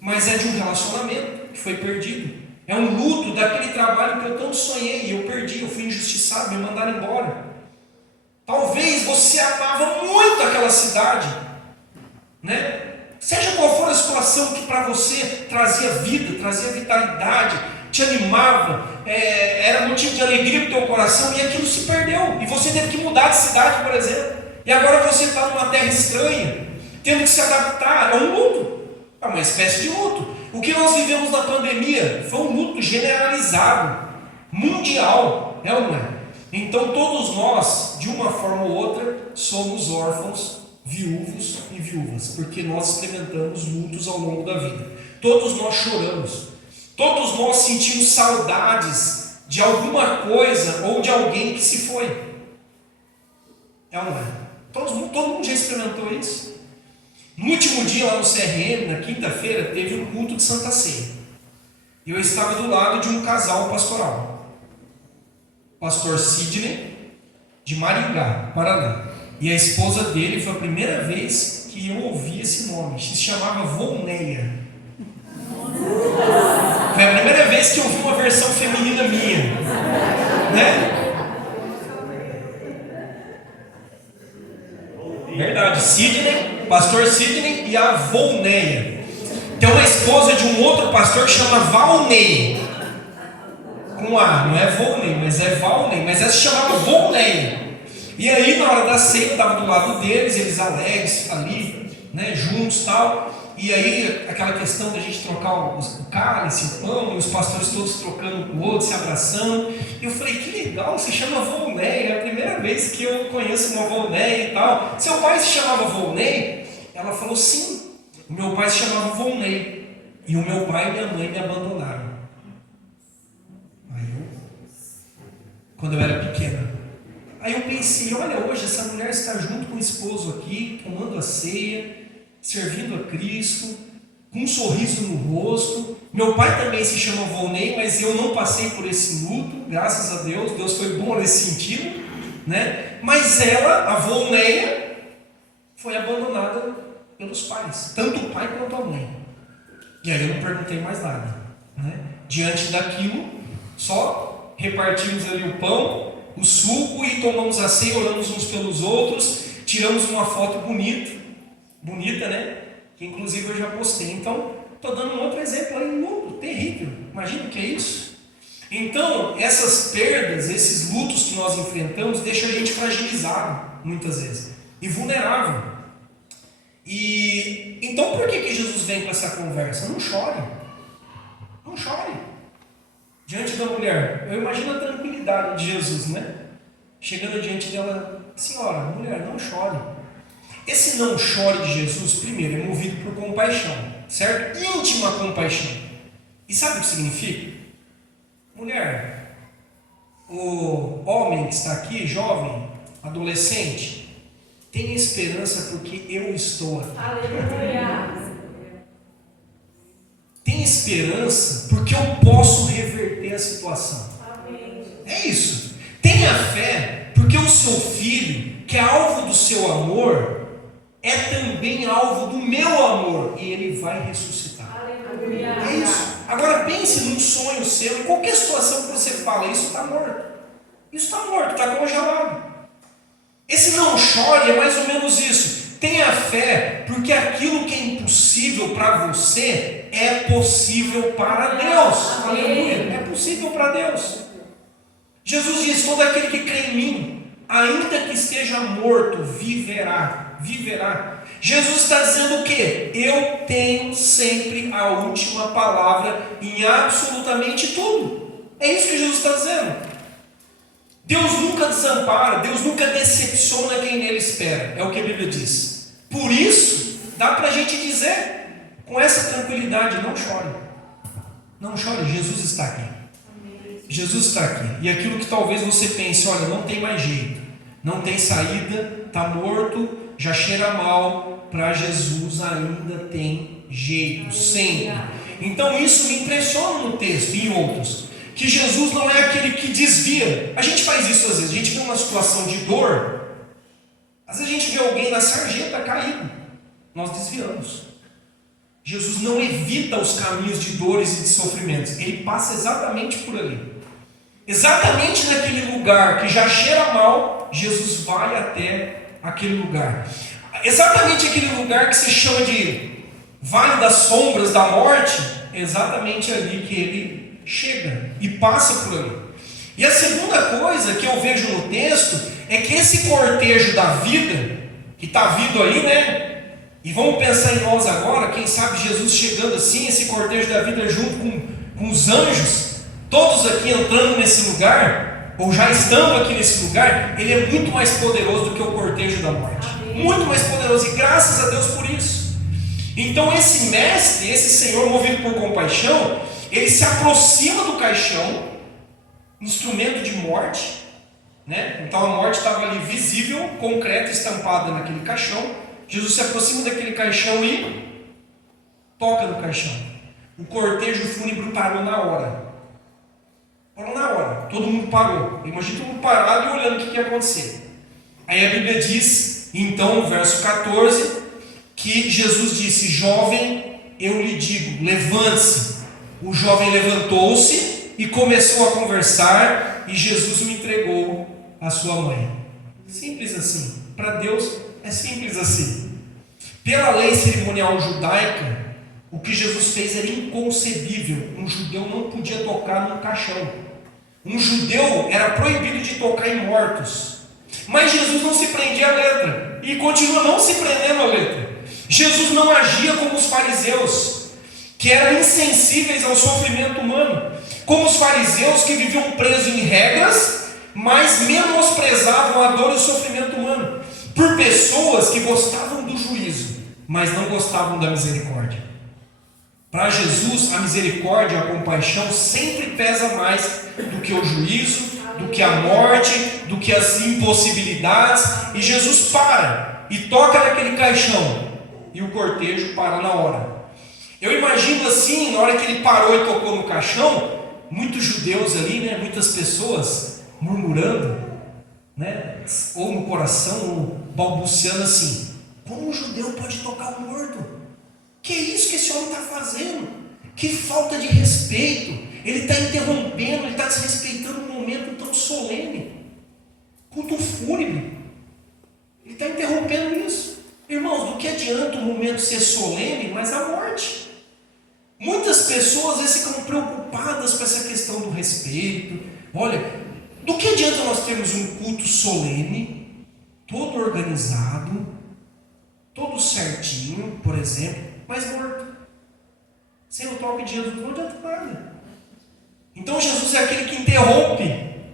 mas é de um relacionamento que foi perdido. É um luto daquele trabalho que eu tanto sonhei e eu perdi, eu fui injustiçado, me mandaram embora. Talvez você amava muito aquela cidade, né? Seja qual for a situação que para você trazia vida, trazia vitalidade, te animava, era motivo de alegria para o teu coração, e aquilo se perdeu, e você teve que mudar de cidade, por exemplo, e agora você está numa terra estranha, tendo que se adaptar. É um luto, é uma espécie de luto. O que nós vivemos na pandemia foi um luto generalizado, mundial, é ou não é? Então todos nós, de uma forma ou outra, somos órfãos, viúvos e viúvas, porque nós experimentamos lutos ao longo da vida. Todos nós choramos, todos nós sentimos saudades de alguma coisa ou de alguém que se foi. É ou não é? Todo mundo já experimentou isso. No último dia lá no CRM, na quinta-feira, teve um culto de Santa Ceia. E eu estava do lado de um casal pastoral. Pastor Sidney, de Maringá, Paraná. E a esposa dele, foi a primeira vez que eu ouvi esse nome. Se chamava Volneia. Foi a primeira vez que eu ouvi uma versão feminina minha. Né? Verdade, Sidney, pastor Sidney e a Volneia. Tem uma esposa de um outro pastor que chama Valnei. Com A, não é Volnei, mas é Valnei. Mas essa se chamava Volneia. E aí, na hora da ceia, eu estava do lado deles, eles alegres ali, né, juntos e tal. E aí, aquela questão da gente trocar o cálice, o pão, e os pastores todos trocando um com o outro, se abraçando. E eu falei: que legal, se chama Volnei, é a primeira vez que eu conheço uma Volnei e tal. Seu pai se chamava Volnei? Ela falou: sim, o meu pai se chamava Volnei. E o meu pai e minha mãe me abandonaram. Aí quando eu era pequena. Aí eu pensei: olha, hoje essa mulher está junto com o esposo aqui, tomando a ceia, servindo a Cristo, com um sorriso no rosto. Meu pai também se chama Volney, mas eu não passei por esse luto, graças a Deus. Deus foi bom nesse sentido, né? Mas ela, a Volneia, foi abandonada pelos pais, tanto o pai quanto a mãe. E aí eu não perguntei mais nada, né? Diante daquilo, só repartimos ali o pão, o suco e tomamos a ceia, oramos uns pelos outros, tiramos uma foto bonita, né? Que inclusive eu já postei. Então, estou dando um outro exemplo aí, terrível. Imagina o que é isso? Então, essas perdas, esses lutos que nós enfrentamos, deixam a gente fragilizado, muitas vezes, e vulnerável. E então, por que Jesus vem com essa conversa? Não chore. Não chore. Diante da mulher, eu imagino a tranquilidade de Jesus, né? Chegando diante dela, senhora, mulher, não chore. Esse não chore de Jesus, primeiro, é movido por compaixão, certo? Íntima compaixão. E sabe o que significa? Mulher, o homem que está aqui, jovem, adolescente, tem esperança porque eu estou aqui. Aleluia. Tem esperança porque eu posso reverter a situação. Amém. É isso. Tenha fé porque o seu filho, que é alvo do seu amor, é também alvo do meu amor e ele vai ressuscitar. Aleluia. É isso. Agora pense num sonho seu, em qualquer situação que você fala, isso está morto. Isso está morto, está congelado. Esse não chore é mais ou menos isso. Tenha fé, porque aquilo que é impossível para você é possível para Deus. Aleluia. É possível para Deus. Jesus diz: todo aquele que crê em mim, ainda que esteja morto, viverá. Viverá. Jesus está dizendo o quê? Eu tenho sempre a última palavra em absolutamente tudo. É isso que Jesus está dizendo. Deus nunca desampara, Deus nunca decepciona quem nele espera. É o que a Bíblia diz. Por isso, dá para a gente dizer com essa tranquilidade: não chore. Não chore, Jesus está aqui. Jesus está aqui. E aquilo que talvez você pense: olha, não tem mais jeito, não tem saída, está morto, já cheira mal, para Jesus ainda tem jeito, sempre. Então isso me impressiona no texto e em outros, que Jesus não é aquele que desvia. A gente faz isso às vezes, a gente vê uma situação de dor, às vezes a gente vê alguém na sarjeta caído, nós desviamos. Jesus não evita os caminhos de dores e de sofrimentos, ele passa exatamente por ali, exatamente naquele lugar que já cheira mal. Jesus vai até aquele lugar, exatamente aquele lugar que se chama de Vale das Sombras da Morte, é exatamente ali que ele chega e passa por ali. E a segunda coisa que eu vejo no texto é que esse cortejo da vida, que está vindo aí, né? E vamos pensar em nós agora, quem sabe Jesus chegando assim, esse cortejo da vida junto com os anjos, todos aqui entrando nesse lugar, ou já estando aqui nesse lugar, ele é muito mais poderoso do que o cortejo da morte. Muito mais poderoso, e graças a Deus por isso. Então esse mestre, esse Senhor movido por compaixão, ele se aproxima do caixão, instrumento de morte, né? Então a morte estava ali visível, concreta, estampada naquele caixão. Jesus se aproxima daquele caixão e toca no caixão. O cortejo fúnebre parou na hora. Parou na hora, todo mundo parou. Imagina todo mundo parado e olhando o que ia acontecer. Aí a Bíblia diz, então, no verso 14, que Jesus disse: jovem, eu lhe digo, levante-se. O jovem levantou-se e começou a conversar, e Jesus o entregou à sua mãe. Simples assim. Para Deus é simples assim. Pela lei cerimonial judaica, o que Jesus fez era inconcebível. Um judeu não podia tocar num caixão. Um judeu era proibido de tocar em mortos. Mas Jesus não se prendia à letra, e continua não se prendendo à letra. Jesus não agia como os fariseus, que eram insensíveis ao sofrimento humano, como os fariseus que viviam presos em regras, mas menosprezavam a dor e o sofrimento humano, por pessoas que gostavam do juízo, mas não gostavam da misericórdia. Para Jesus, a misericórdia, a compaixão sempre pesa mais do que o juízo, do que a morte, do que as impossibilidades. E Jesus para e toca naquele caixão, e o cortejo para na hora. Eu imagino assim, na hora que ele parou e tocou no caixão, muitos judeus ali, né, muitas pessoas murmurando, né, ou no coração, ou balbuciando assim: como um judeu pode tocar o morto? Que é isso que esse homem está fazendo? Que falta de respeito! Ele está interrompendo, ele está desrespeitando um momento tão solene, culto fúnebre. Ele está interrompendo isso. Irmãos, do que adianta o momento ser solene, mas a morte? Muitas pessoas às vezes ficam preocupadas com essa questão do respeito. Olha, do que adianta nós termos um culto solene, todo organizado, todo certinho, por exemplo, mas morto? Sem o toque de Jesus não adianta nada. Então Jesus é aquele que interrompe,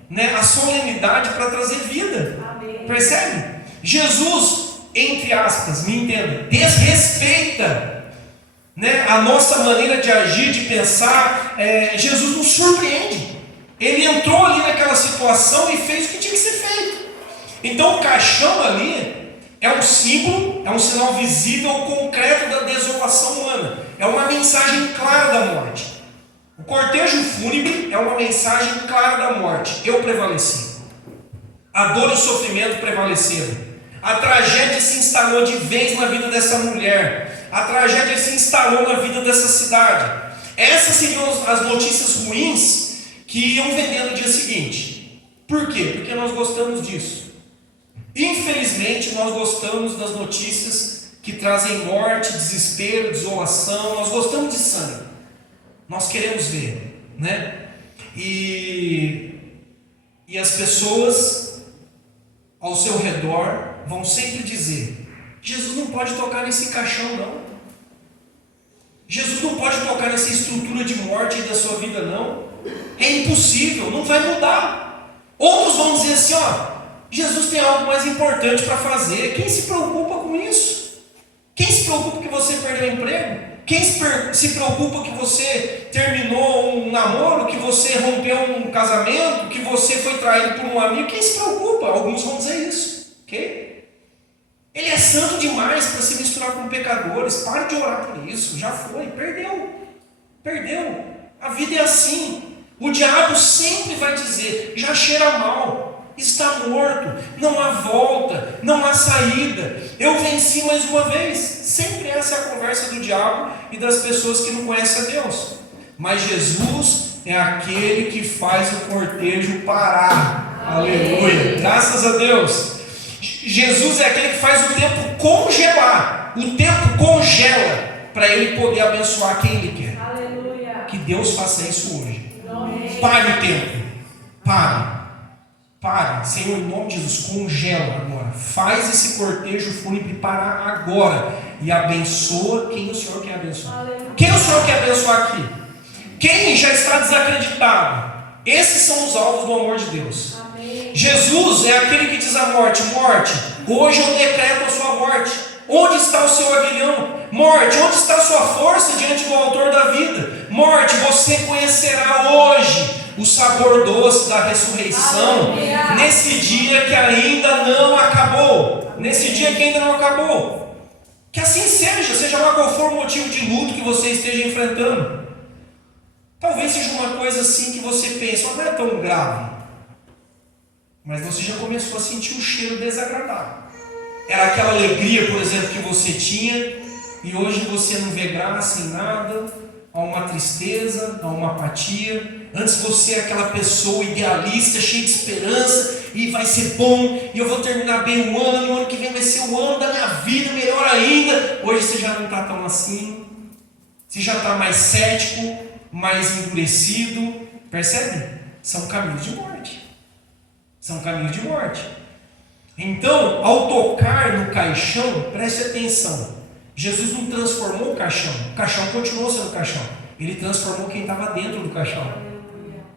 né, a solenidade para trazer vida. Amém. Percebe? Jesus, entre aspas, me entenda, desrespeita, né, a nossa maneira de agir, de pensar. Jesus nos surpreende. Ele entrou ali naquela situação e fez o que tinha que ser feito. Então o caixão ali é um símbolo, é um sinal visível, concreto da desolação humana. É uma mensagem clara da morte. O cortejo fúnebre é uma mensagem clara da morte. Eu prevaleci. A dor e o sofrimento prevaleceram. A tragédia se instalou de vez na vida dessa mulher. A tragédia se instalou na vida dessa cidade. Essas seriam as notícias ruins que iam vendendo no dia seguinte. Por quê? Porque nós gostamos disso. Infelizmente, nós gostamos das notícias que trazem morte, desespero, desolação. Nós gostamos de sangue. Nós queremos ver, né? E as pessoas ao seu redor vão sempre dizer: Jesus não pode tocar nesse caixão, não. Jesus não pode tocar nessa estrutura de morte aí da sua vida, não. É impossível, não vai mudar. Outros vão dizer assim: ó, Jesus tem algo mais importante para fazer. Quem se preocupa com isso? Quem se preocupa que você perdeu o emprego? Quem se preocupa que você terminou um namoro, que você rompeu um casamento, que você foi traído por um amigo? Quem se preocupa? Alguns vão dizer isso, ok? Ele é santo demais para se misturar com pecadores. Pare de orar por isso, já foi, perdeu. A vida é assim. O diabo sempre vai dizer: já cheira mal, está morto, não há volta, não há saída, eu venci mais uma vez. Sempre essa é a conversa do diabo e das pessoas que não conhecem a Deus. Mas Jesus é aquele que faz o cortejo parar. Amém. Aleluia, graças a Deus. Jesus é aquele que faz o tempo congelar. O tempo congela para ele poder abençoar quem ele quer. Aleluia. Que Deus faça isso hoje. Amém. Pare o tempo, pare, Senhor, em nome de Jesus, congela agora, faz esse cortejo fúnebre parar agora e abençoa quem o Senhor quer abençoar. Aleluia. Quem o Senhor quer abençoar aqui? Quem já está desacreditado? Esses são os alvos do amor de Deus. Amém. Jesus é aquele que diz à morte: morte, hoje eu decreto a sua morte. Onde está o seu aguilhão? Morte, onde está a sua força diante do autor da vida? Morte, você conhecerá hoje o sabor doce da ressurreição. Aleluia. Nesse dia que ainda não acabou. Que assim seja lá qual for o motivo de luto que você esteja enfrentando. Talvez seja uma coisa assim que você pensa: não é tão grave, mas você já começou a sentir um cheiro desagradável. Era aquela alegria, por exemplo, que você tinha, e hoje você não vê graça em nada. Há uma tristeza, há uma apatia. Antes você era aquela pessoa idealista, cheia de esperança, e vai ser bom, e eu vou terminar bem o ano, e o ano que vem vai ser o ano da minha vida, melhor ainda. Hoje você já não está tão assim, você já está mais cético, mais endurecido. Percebe? São caminhos de morte. Então, ao tocar no caixão, preste atenção, Jesus não transformou o caixão continuou sendo caixão, ele transformou quem estava dentro do caixão.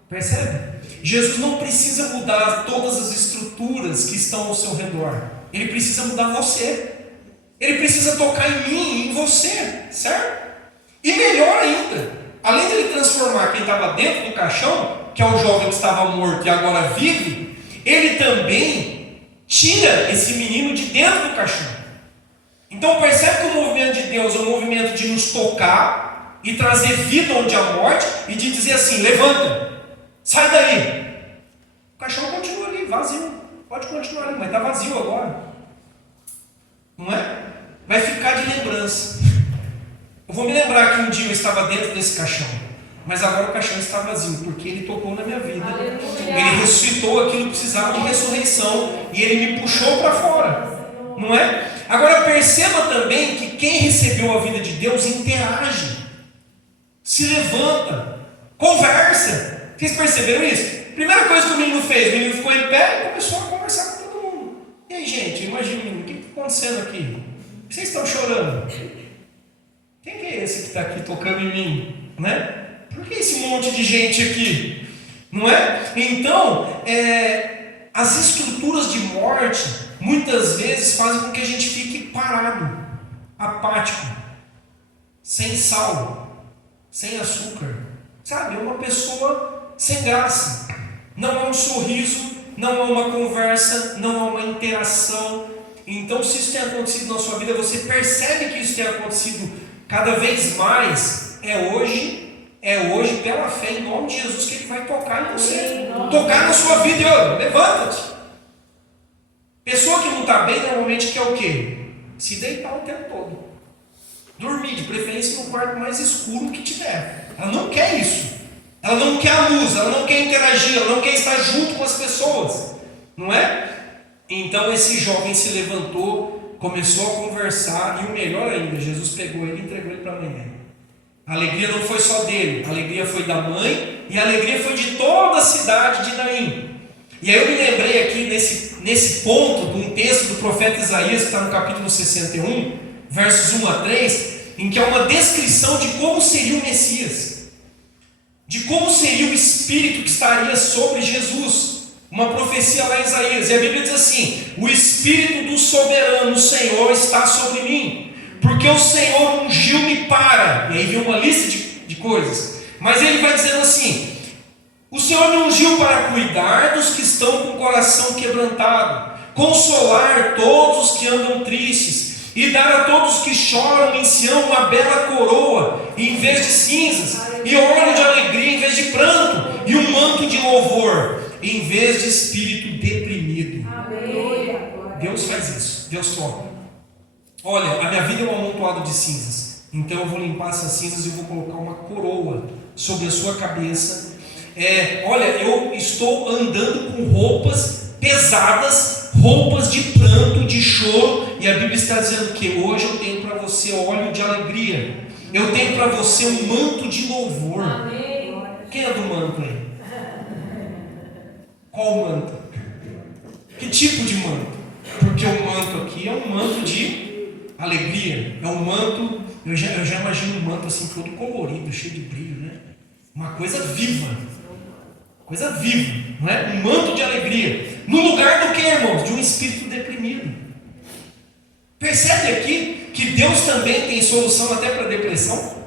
Percebe? Jesus não precisa mudar todas as estruturas que estão ao seu redor, ele precisa mudar você, ele precisa tocar em mim e em você, certo? E melhor ainda, além de ele transformar quem estava dentro do caixão, que é o jovem que estava morto e agora vive, ele também tira esse menino de dentro do caixão. Então percebe que o movimento de Deus é um movimento de nos tocar, e trazer vida onde há morte e de dizer assim: levanta, sai daí. O caixão continua ali, vazio. Pode continuar ali, mas está vazio agora. Não é? Vai ficar de lembrança. Eu vou me lembrar que um dia eu estava dentro desse caixão, mas agora o caixão está vazio, porque ele tocou na minha vida. Aleluia. Ele ressuscitou aquilo que precisava de ressurreição e ele me puxou para fora. Não é? Agora perceba também que quem recebeu a vida de Deus interage, se levanta, conversa. Vocês perceberam isso? Primeira coisa que o menino fez, o menino ficou em pé e começou a conversar com todo mundo. E aí, gente, imagina, o que está acontecendo aqui? Por que vocês estão chorando? Quem que é esse que está aqui tocando em mim? Né? Por que esse monte de gente aqui? Não é? Então, as estruturas de morte muitas vezes fazem com que a gente fique parado, apático, sem sal, sem açúcar. Sabe? É uma pessoa sem graça. Não há um sorriso, não há uma conversa, não há uma interação. Então, se isso tem acontecido na sua vida, você percebe que isso tem acontecido cada vez mais. É hoje, pela fé, em nome de Jesus, que Ele vai tocar em você, tocar na sua vida. E olha, levanta-te. Pessoa que não está bem, normalmente quer o quê? Se deitar o tempo todo, dormir, de preferência no quarto mais escuro que tiver. Ela não quer isso. Ela não quer a luz, ela não quer interagir, ela não quer estar junto com as pessoas, não é? Então esse jovem se levantou, começou a conversar, e o melhor ainda, Jesus pegou ele e entregou ele para a mãe dele. A alegria não foi só dele, a alegria foi da mãe, e a alegria foi de toda a cidade de Naim. E aí eu me lembrei aqui nesse ponto de um texto do profeta Isaías, que está no capítulo 61, versos 1 a 3, em que é uma descrição de como seria o Messias, de como seria o Espírito que estaria sobre Jesus. Uma profecia lá em Isaías, e a Bíblia diz assim: o Espírito do soberano Senhor está sobre mim, porque o Senhor ungiu-me para, e aí vem uma lista de coisas, mas ele vai dizendo assim: o Senhor me ungiu para cuidar dos que estão com o coração quebrantado, consolar todos os que andam tristes, e dar a todos que choram em Sião uma bela coroa em vez de cinzas, e óleo de alegria em vez de pranto, e um manto de louvor em vez de espírito deprimido. Amém. Deus faz isso, Deus toca. Olha, a minha vida é um amontoado de cinzas, então eu vou limpar essas cinzas e vou colocar uma coroa sobre a sua cabeça. Olha, eu estou andando com roupas pesadas, roupas de pranto, de choro, e a Bíblia está dizendo que hoje eu tenho para você óleo de alegria, eu tenho para você um manto de louvor. Amém. Quem é do manto aí? Qual manto? Que tipo de manto? Porque o manto aqui é um manto de alegria, é um manto, eu já imagino um manto assim todo colorido, cheio de brilho, né? Uma coisa viva, não é? Um manto de alegria, no lugar do que, irmãos? De um espírito deprimido. Percebe aqui que Deus também tem solução até para a depressão?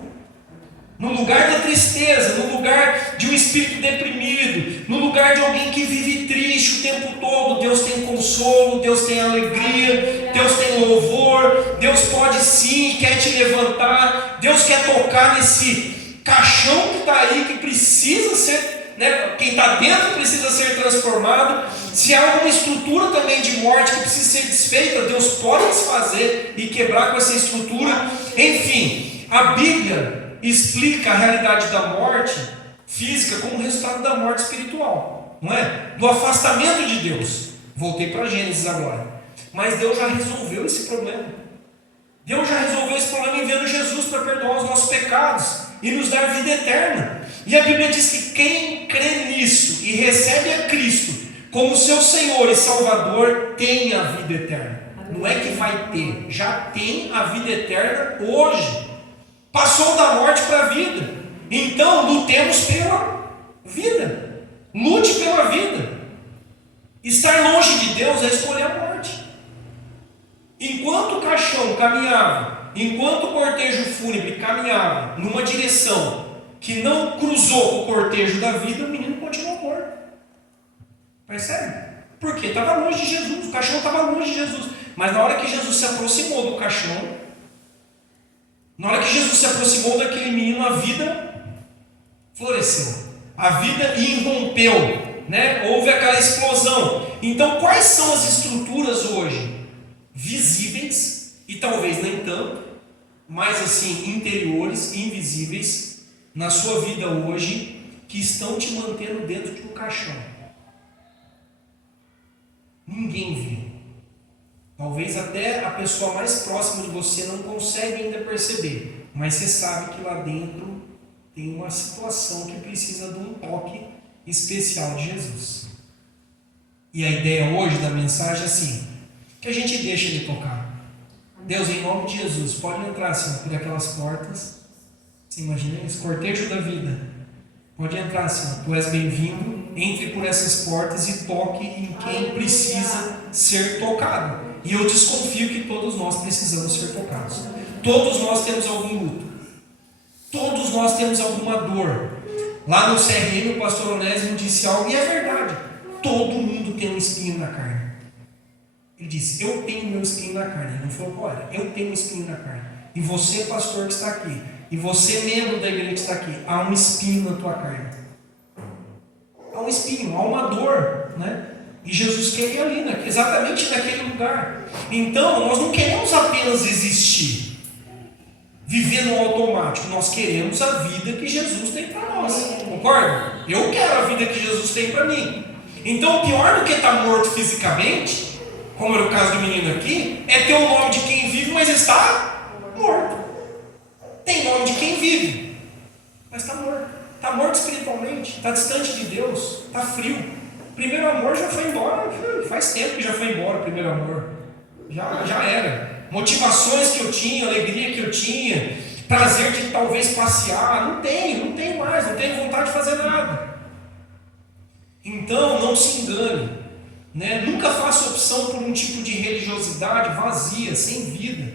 No lugar da tristeza, no lugar de um espírito deprimido, no lugar de alguém que vive triste o tempo todo, Deus tem consolo, Deus tem alegria, Deus tem louvor, Deus pode sim, quer te levantar, Deus quer tocar nesse caixão que está aí, que precisa ser, né, quem está dentro precisa ser transformado. Se há alguma estrutura também de morte que precisa ser desfeita, Deus pode desfazer e quebrar com essa estrutura. Enfim, a Bíblia explica a realidade da morte física como resultado da morte espiritual, não é? Do afastamento de Deus. Voltei para Gênesis agora. Mas Deus já resolveu esse problema. Deus já resolveu esse problema enviando Jesus para perdoar os nossos pecados e nos dar vida eterna. E a Bíblia diz que quem crê nisso e recebe a Cristo como seu Senhor e Salvador tem a vida eterna. Não é que vai ter, já tem a vida eterna hoje. Passou da morte para a vida. Então lutemos pela vida. Lute pela vida. Estar longe de Deus é escolher a morte. Enquanto o caixão caminhava, enquanto o cortejo fúnebre caminhava numa direção que não cruzou com o cortejo da vida, o menino continuou morto. Percebe? Porque estava longe de Jesus, o caixão estava longe de Jesus. Mas na hora que Jesus se aproximou do caixão, Na hora que Jesus se aproximou daquele menino, a vida floresceu. A vida irrompeu, né? Houve aquela explosão. Então, quais são as estruturas hoje visíveis e talvez nem tanto, mas assim interiores, invisíveis na sua vida hoje, que estão te mantendo dentro de um caixão? Ninguém vê. Talvez até a pessoa mais próxima de você não consegue ainda perceber, mas você sabe que lá dentro tem uma situação que precisa de um toque especial de Jesus. E a ideia hoje da mensagem é assim, que a gente deixe Ele tocar. Deus, em nome de Jesus, pode entrar, Senhor, por aquelas portas. Você imagina isso? Cortejo da vida. Pode entrar, Senhor, Tu és bem-vindo. Entre por essas portas e toque em quem precisa ser tocado. E eu desconfio que todos nós precisamos ser tocados. Todos nós temos algum luto. Todos nós temos alguma dor. Lá no CRM, o pastor Onésimo disse algo, e é verdade. Todo mundo tem um espinho na carne. Ele disse, eu tenho meu espinho na carne. Ele não falou qual era. Eu tenho um espinho na carne. E você, pastor que está aqui, e você, membro da igreja que está aqui, há um espinho na tua carne. Há um espinho, há uma dor, né? E Jesus quer ir ali, exatamente naquele lugar. Então, nós não queremos apenas existir, viver no automático. Nós queremos a vida que Jesus tem para nós. Concorda? Eu quero a vida que Jesus tem para mim. Então, pior do que estar morto fisicamente, como era o caso do menino aqui, é ter o nome de quem vive, mas está morto. Tem nome de quem vive, mas está morto. Está morto espiritualmente, está distante de Deus, está frio. O primeiro amor já foi embora, faz tempo que já foi embora o primeiro amor. Já era. Motivações que eu tinha, alegria que eu tinha, prazer de talvez passear, não tenho mais, não tenho vontade de fazer nada. Então, não se engane, né? Nunca faça opção por um tipo de religiosidade vazia, sem vida.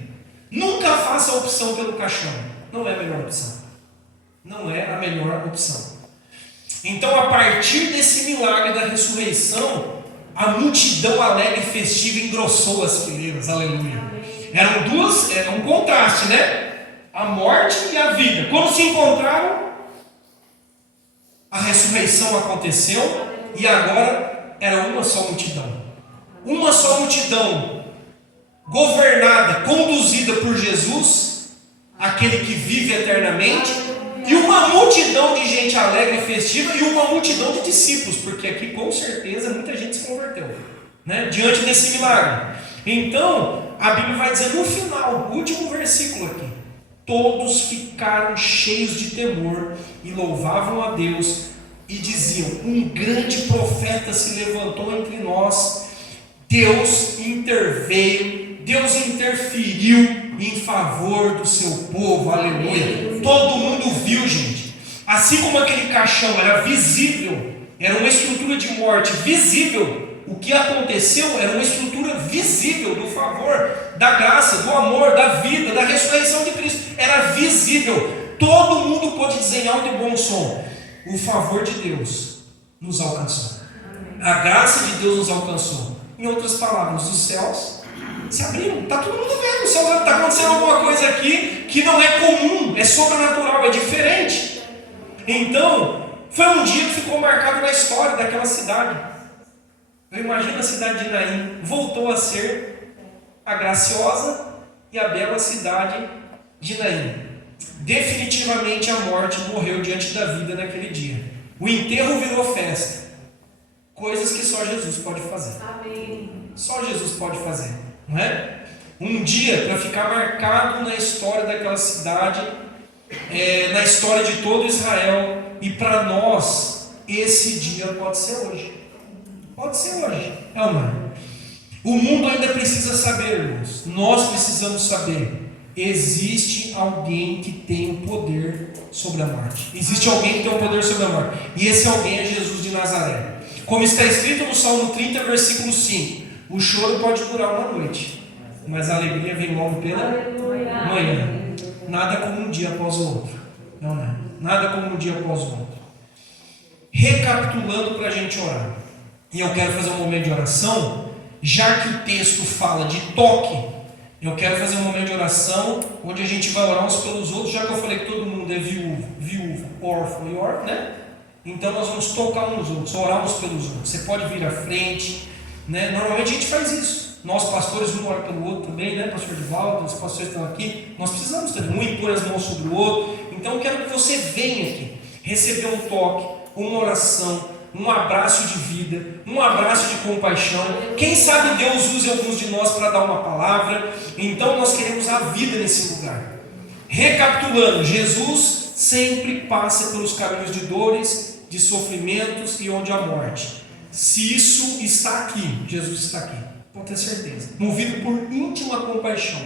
Nunca faça opção pelo caixão, não é a melhor opção. Não é a melhor opção. Então, a partir desse milagre da ressurreição, a multidão alegre e festiva engrossou as fileiras, aleluia. Era um contraste, né? A morte e a vida. Quando se encontraram, a ressurreição aconteceu e agora era uma só multidão. Uma só multidão, governada, conduzida por Jesus, aquele que vive eternamente. E uma multidão de gente alegre e festiva e uma multidão de discípulos, porque aqui com certeza muita gente se converteu, né? Diante desse milagre. Então, a Bíblia vai dizer no final, o último versículo aqui, todos ficaram cheios de temor e louvavam a Deus e diziam, um grande profeta se levantou entre nós, Deus interveio, Deus interferiu em favor do seu povo, aleluia. Todo mundo viu, gente. Assim como aquele caixão era visível, era uma estrutura de morte visível, o que aconteceu era uma estrutura visível do favor, da graça, do amor, da vida, da ressurreição de Cristo. Era visível. Todo mundo pôde dizer em alto e bom som, o favor de Deus nos alcançou. A graça de Deus nos alcançou. Em outras palavras, os céus se abriram, está todo mundo vendo, está acontecendo alguma coisa aqui que não é comum, é sobrenatural, é diferente. Então, foi um dia que ficou marcado na história daquela cidade. Eu imagino a cidade de Naim, voltou a ser a graciosa e a bela cidade de Naim. Definitivamente a morte morreu diante da vida naquele dia. O enterro virou festa. Coisas que só Jesus pode fazer. Amém. Só Jesus pode fazer. Não é? Um dia para ficar marcado na história daquela cidade, na história de todo Israel, e para nós esse dia pode ser hoje. Pode ser hoje, é ou não é? O mundo ainda precisa saber, irmãos. Nós precisamos saber. Existe alguém que tem o poder sobre a morte. Existe alguém que tem o poder sobre a morte. E esse alguém é Jesus de Nazaré. Como está escrito no Salmo 30, versículo 5. O choro pode durar uma noite, mas a alegria vem logo pela manhã. Nada como um dia após o outro. Não é? Nada como um dia após o outro. Recapitulando para a gente orar. E eu quero fazer um momento de oração, já que o texto fala de toque, Eu quero fazer um momento de oração, onde a gente vai orar uns pelos outros, já que eu falei que todo mundo é viúvo, órfão e órfão, né? Então nós vamos tocar uns nos outros, orar uns pelos outros. Você pode vir à frente, né? Normalmente a gente faz isso. Nós pastores, um ora pelo outro também, né? Pastor Divaldo, os pastores estão aqui. Nós precisamos também, um impor as mãos sobre o outro. Então eu quero que você venha aqui, receber um toque, uma oração, um abraço de vida, um abraço de compaixão. Quem sabe Deus use alguns de nós para dar uma palavra. Então nós queremos a vida nesse lugar. Recapitulando, Jesus sempre passa pelos caminhos de dores, de sofrimentos e onde há morte. Se isso está aqui, Jesus está aqui, pode ter certeza, movido por íntima compaixão.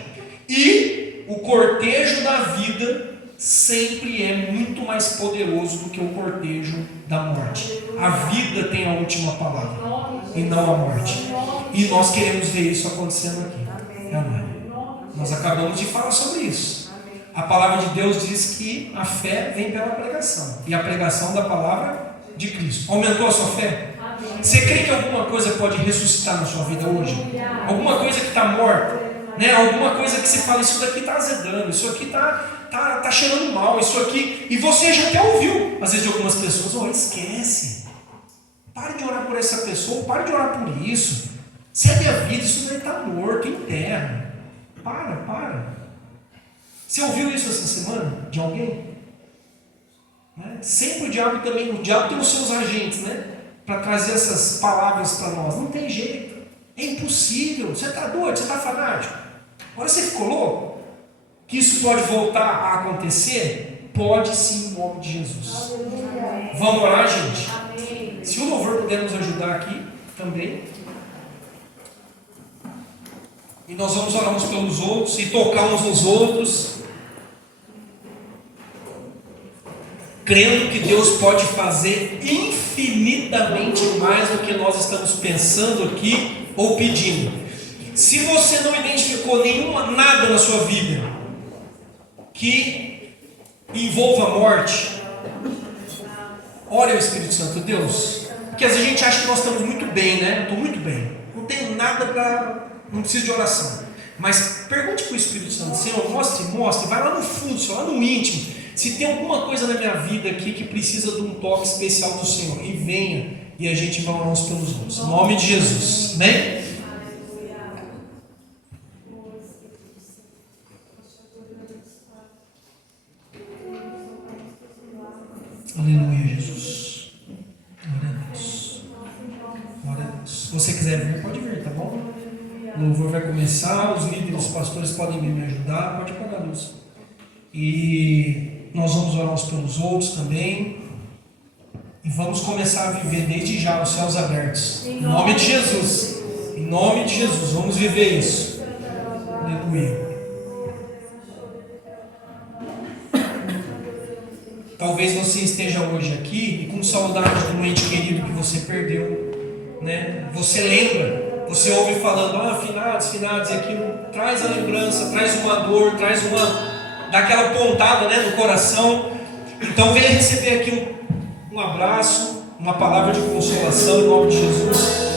E o cortejo da vida sempre é muito mais poderoso do que o cortejo da morte. A vida tem a última palavra e não a morte. E nós queremos ver isso acontecendo aqui. Amém. Nós acabamos de falar sobre isso. A palavra de Deus diz que a fé vem pela pregação, e a pregação da palavra de Cristo. Aumentou a sua fé? Você crê que alguma coisa pode ressuscitar na sua vida hoje? Alguma coisa que está morta, né? Alguma coisa que você fala, isso daqui está azedando, isso aqui está cheirando mal, isso aqui, e você já até ouviu, às vezes, de algumas pessoas: esquece, pare de orar por essa pessoa, pare de orar por isso, segue a vida, isso daí está morto, enterra. Para. Você ouviu isso essa semana de alguém? Né? Sempre o diabo tem os seus agentes, né? Para trazer essas palavras para nós. Não tem jeito, é impossível. Você está doido, você está fanático. Agora você ficou louco? Que isso pode voltar a acontecer? Pode sim, em nome de Jesus. Vamos orar, gente? Se o louvor puder nos ajudar aqui também. E nós vamos orar uns pelos outros e tocar uns nos outros, crendo que Deus pode fazer infinitamente mais do que nós estamos pensando aqui ou pedindo. Se você não identificou nada na sua vida que envolva a morte, ore ao Espírito Santo. Deus, porque às vezes a gente acha que nós estamos muito bem, né? Estou muito bem, não tenho nada para... Não precisa de oração, mas pergunte para o Espírito Santo: Senhor, mostre, vai lá no fundo, lá no íntimo, se tem alguma coisa na minha vida aqui que precisa de um toque especial do Senhor, e venha, e a gente vai orar uns pelos outros, em nome de Jesus, amém? Aleluia, Jesus. Glória a Deus. Glória a Deus. Se você quiser vir, pode vir, tá bom? O louvor vai começar, os líderes, os pastores podem vir me ajudar, pode apagar a luz. E nós vamos orar uns pelos outros também. E vamos começar a viver desde já os céus abertos. Em nome de Jesus. Em nome de Jesus, vamos viver isso. Aleluia. Talvez você esteja hoje aqui e com saudade do ente querido que você perdeu, né? Você lembra? Você ouve falando: finados e aquilo. Traz a lembrança, traz uma dor, dá aquela pontada, né, no coração. Então venha receber aqui um abraço, uma palavra de consolação em nome de Jesus.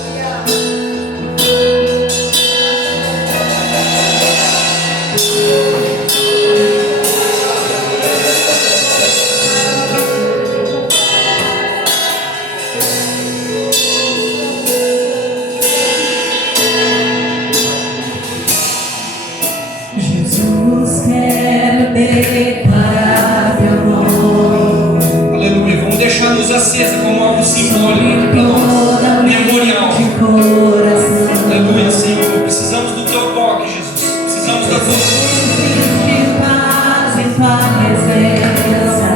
Acesa como algo simbólico para nós, memorial. Aleluia, Senhor. Precisamos do teu toque, Jesus. Precisamos da tua paz em tua presença.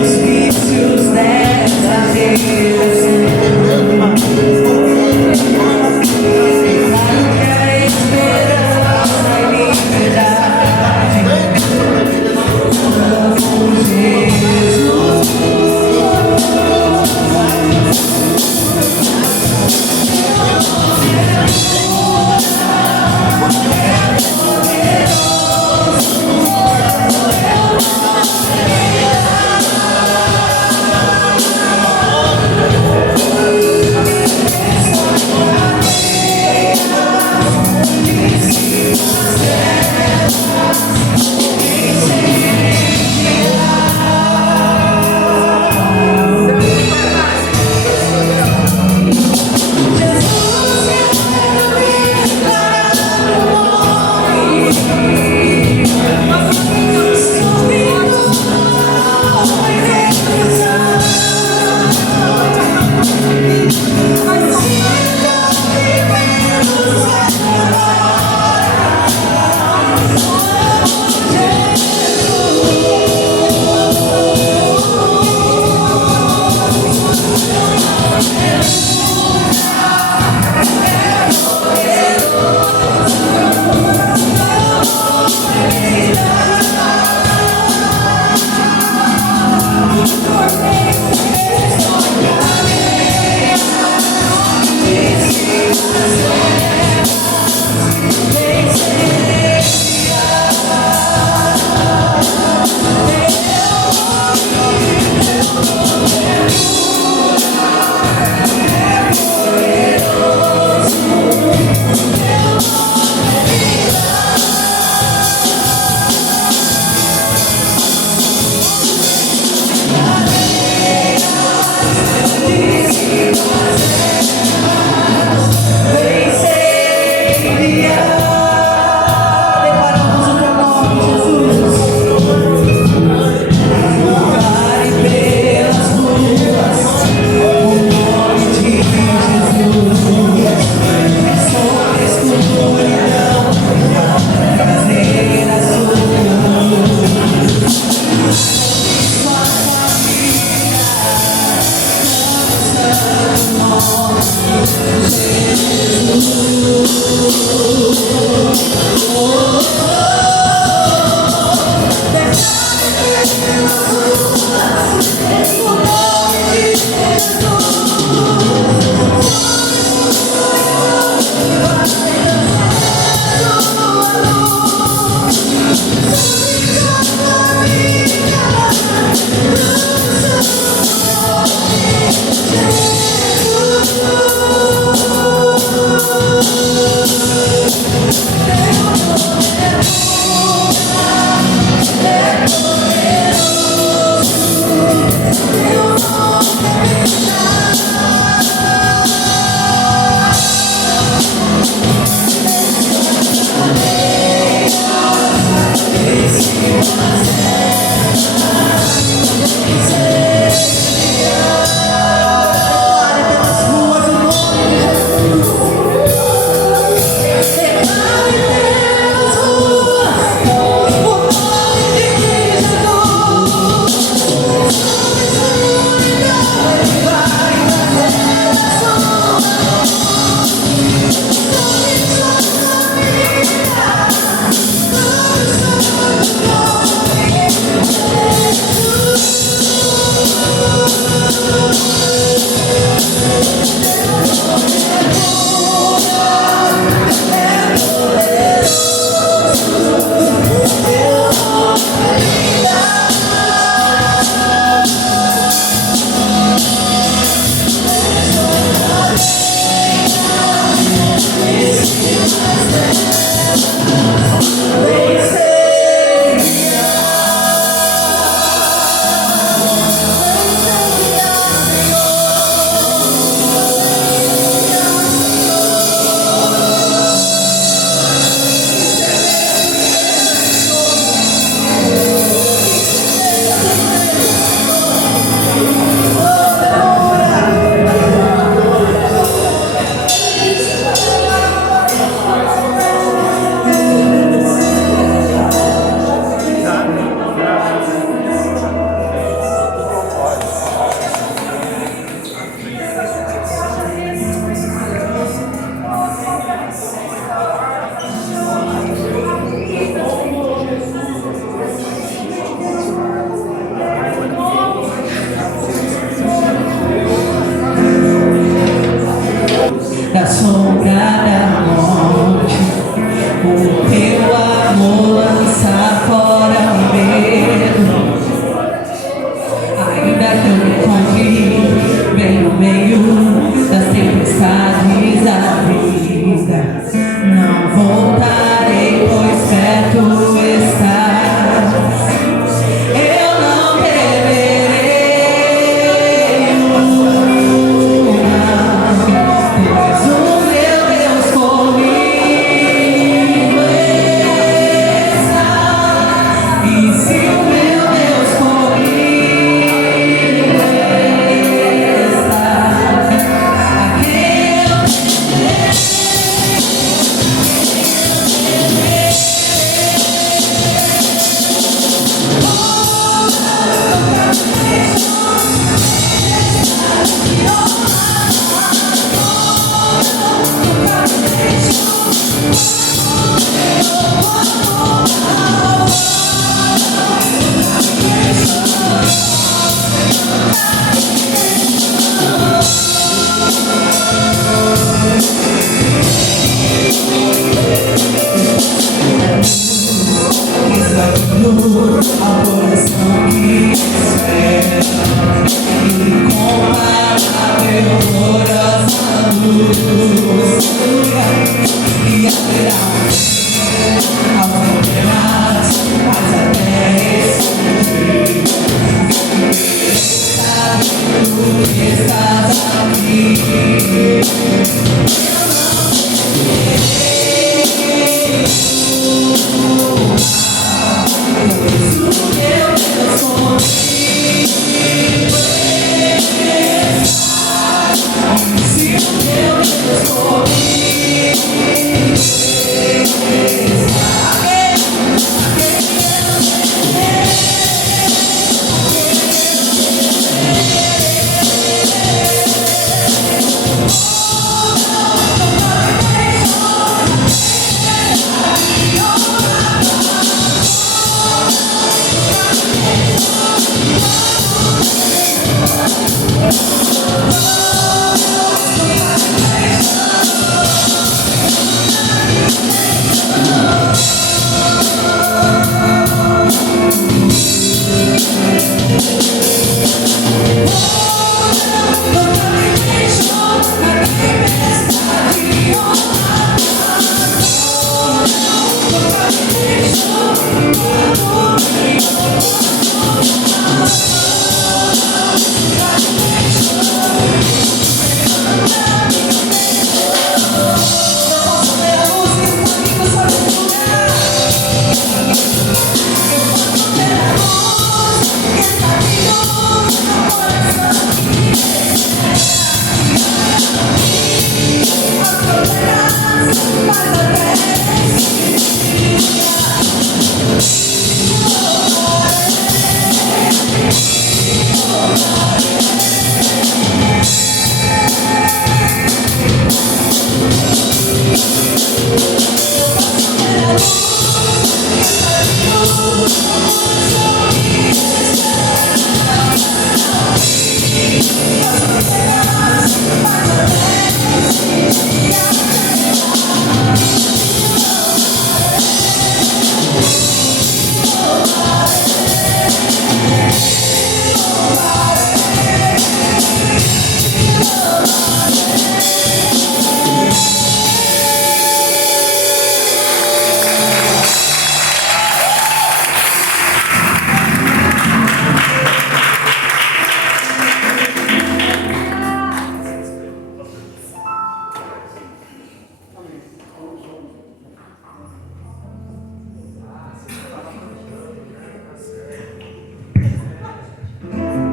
Os vícios dessa vida, a esperança e liberdade.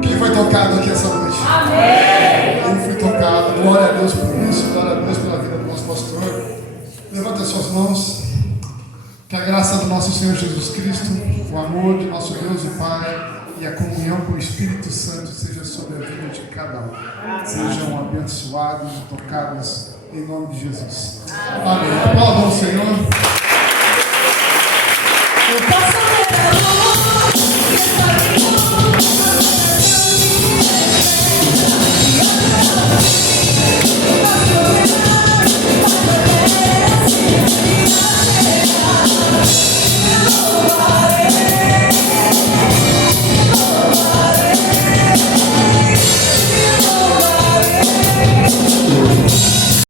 Quem foi tocado aqui essa noite? Amém! Eu fui tocado. Glória a Deus por isso. Glória a Deus pela vida do nosso pastor. Levanta as suas mãos. Que a graça do nosso Senhor Jesus Cristo, o amor de nosso Deus e Pai e a comunhão com o Espírito Santo seja sobre a vida de cada um. Sejam abençoados e tocados em nome de Jesus. Amém. Aplaudam o Senhor.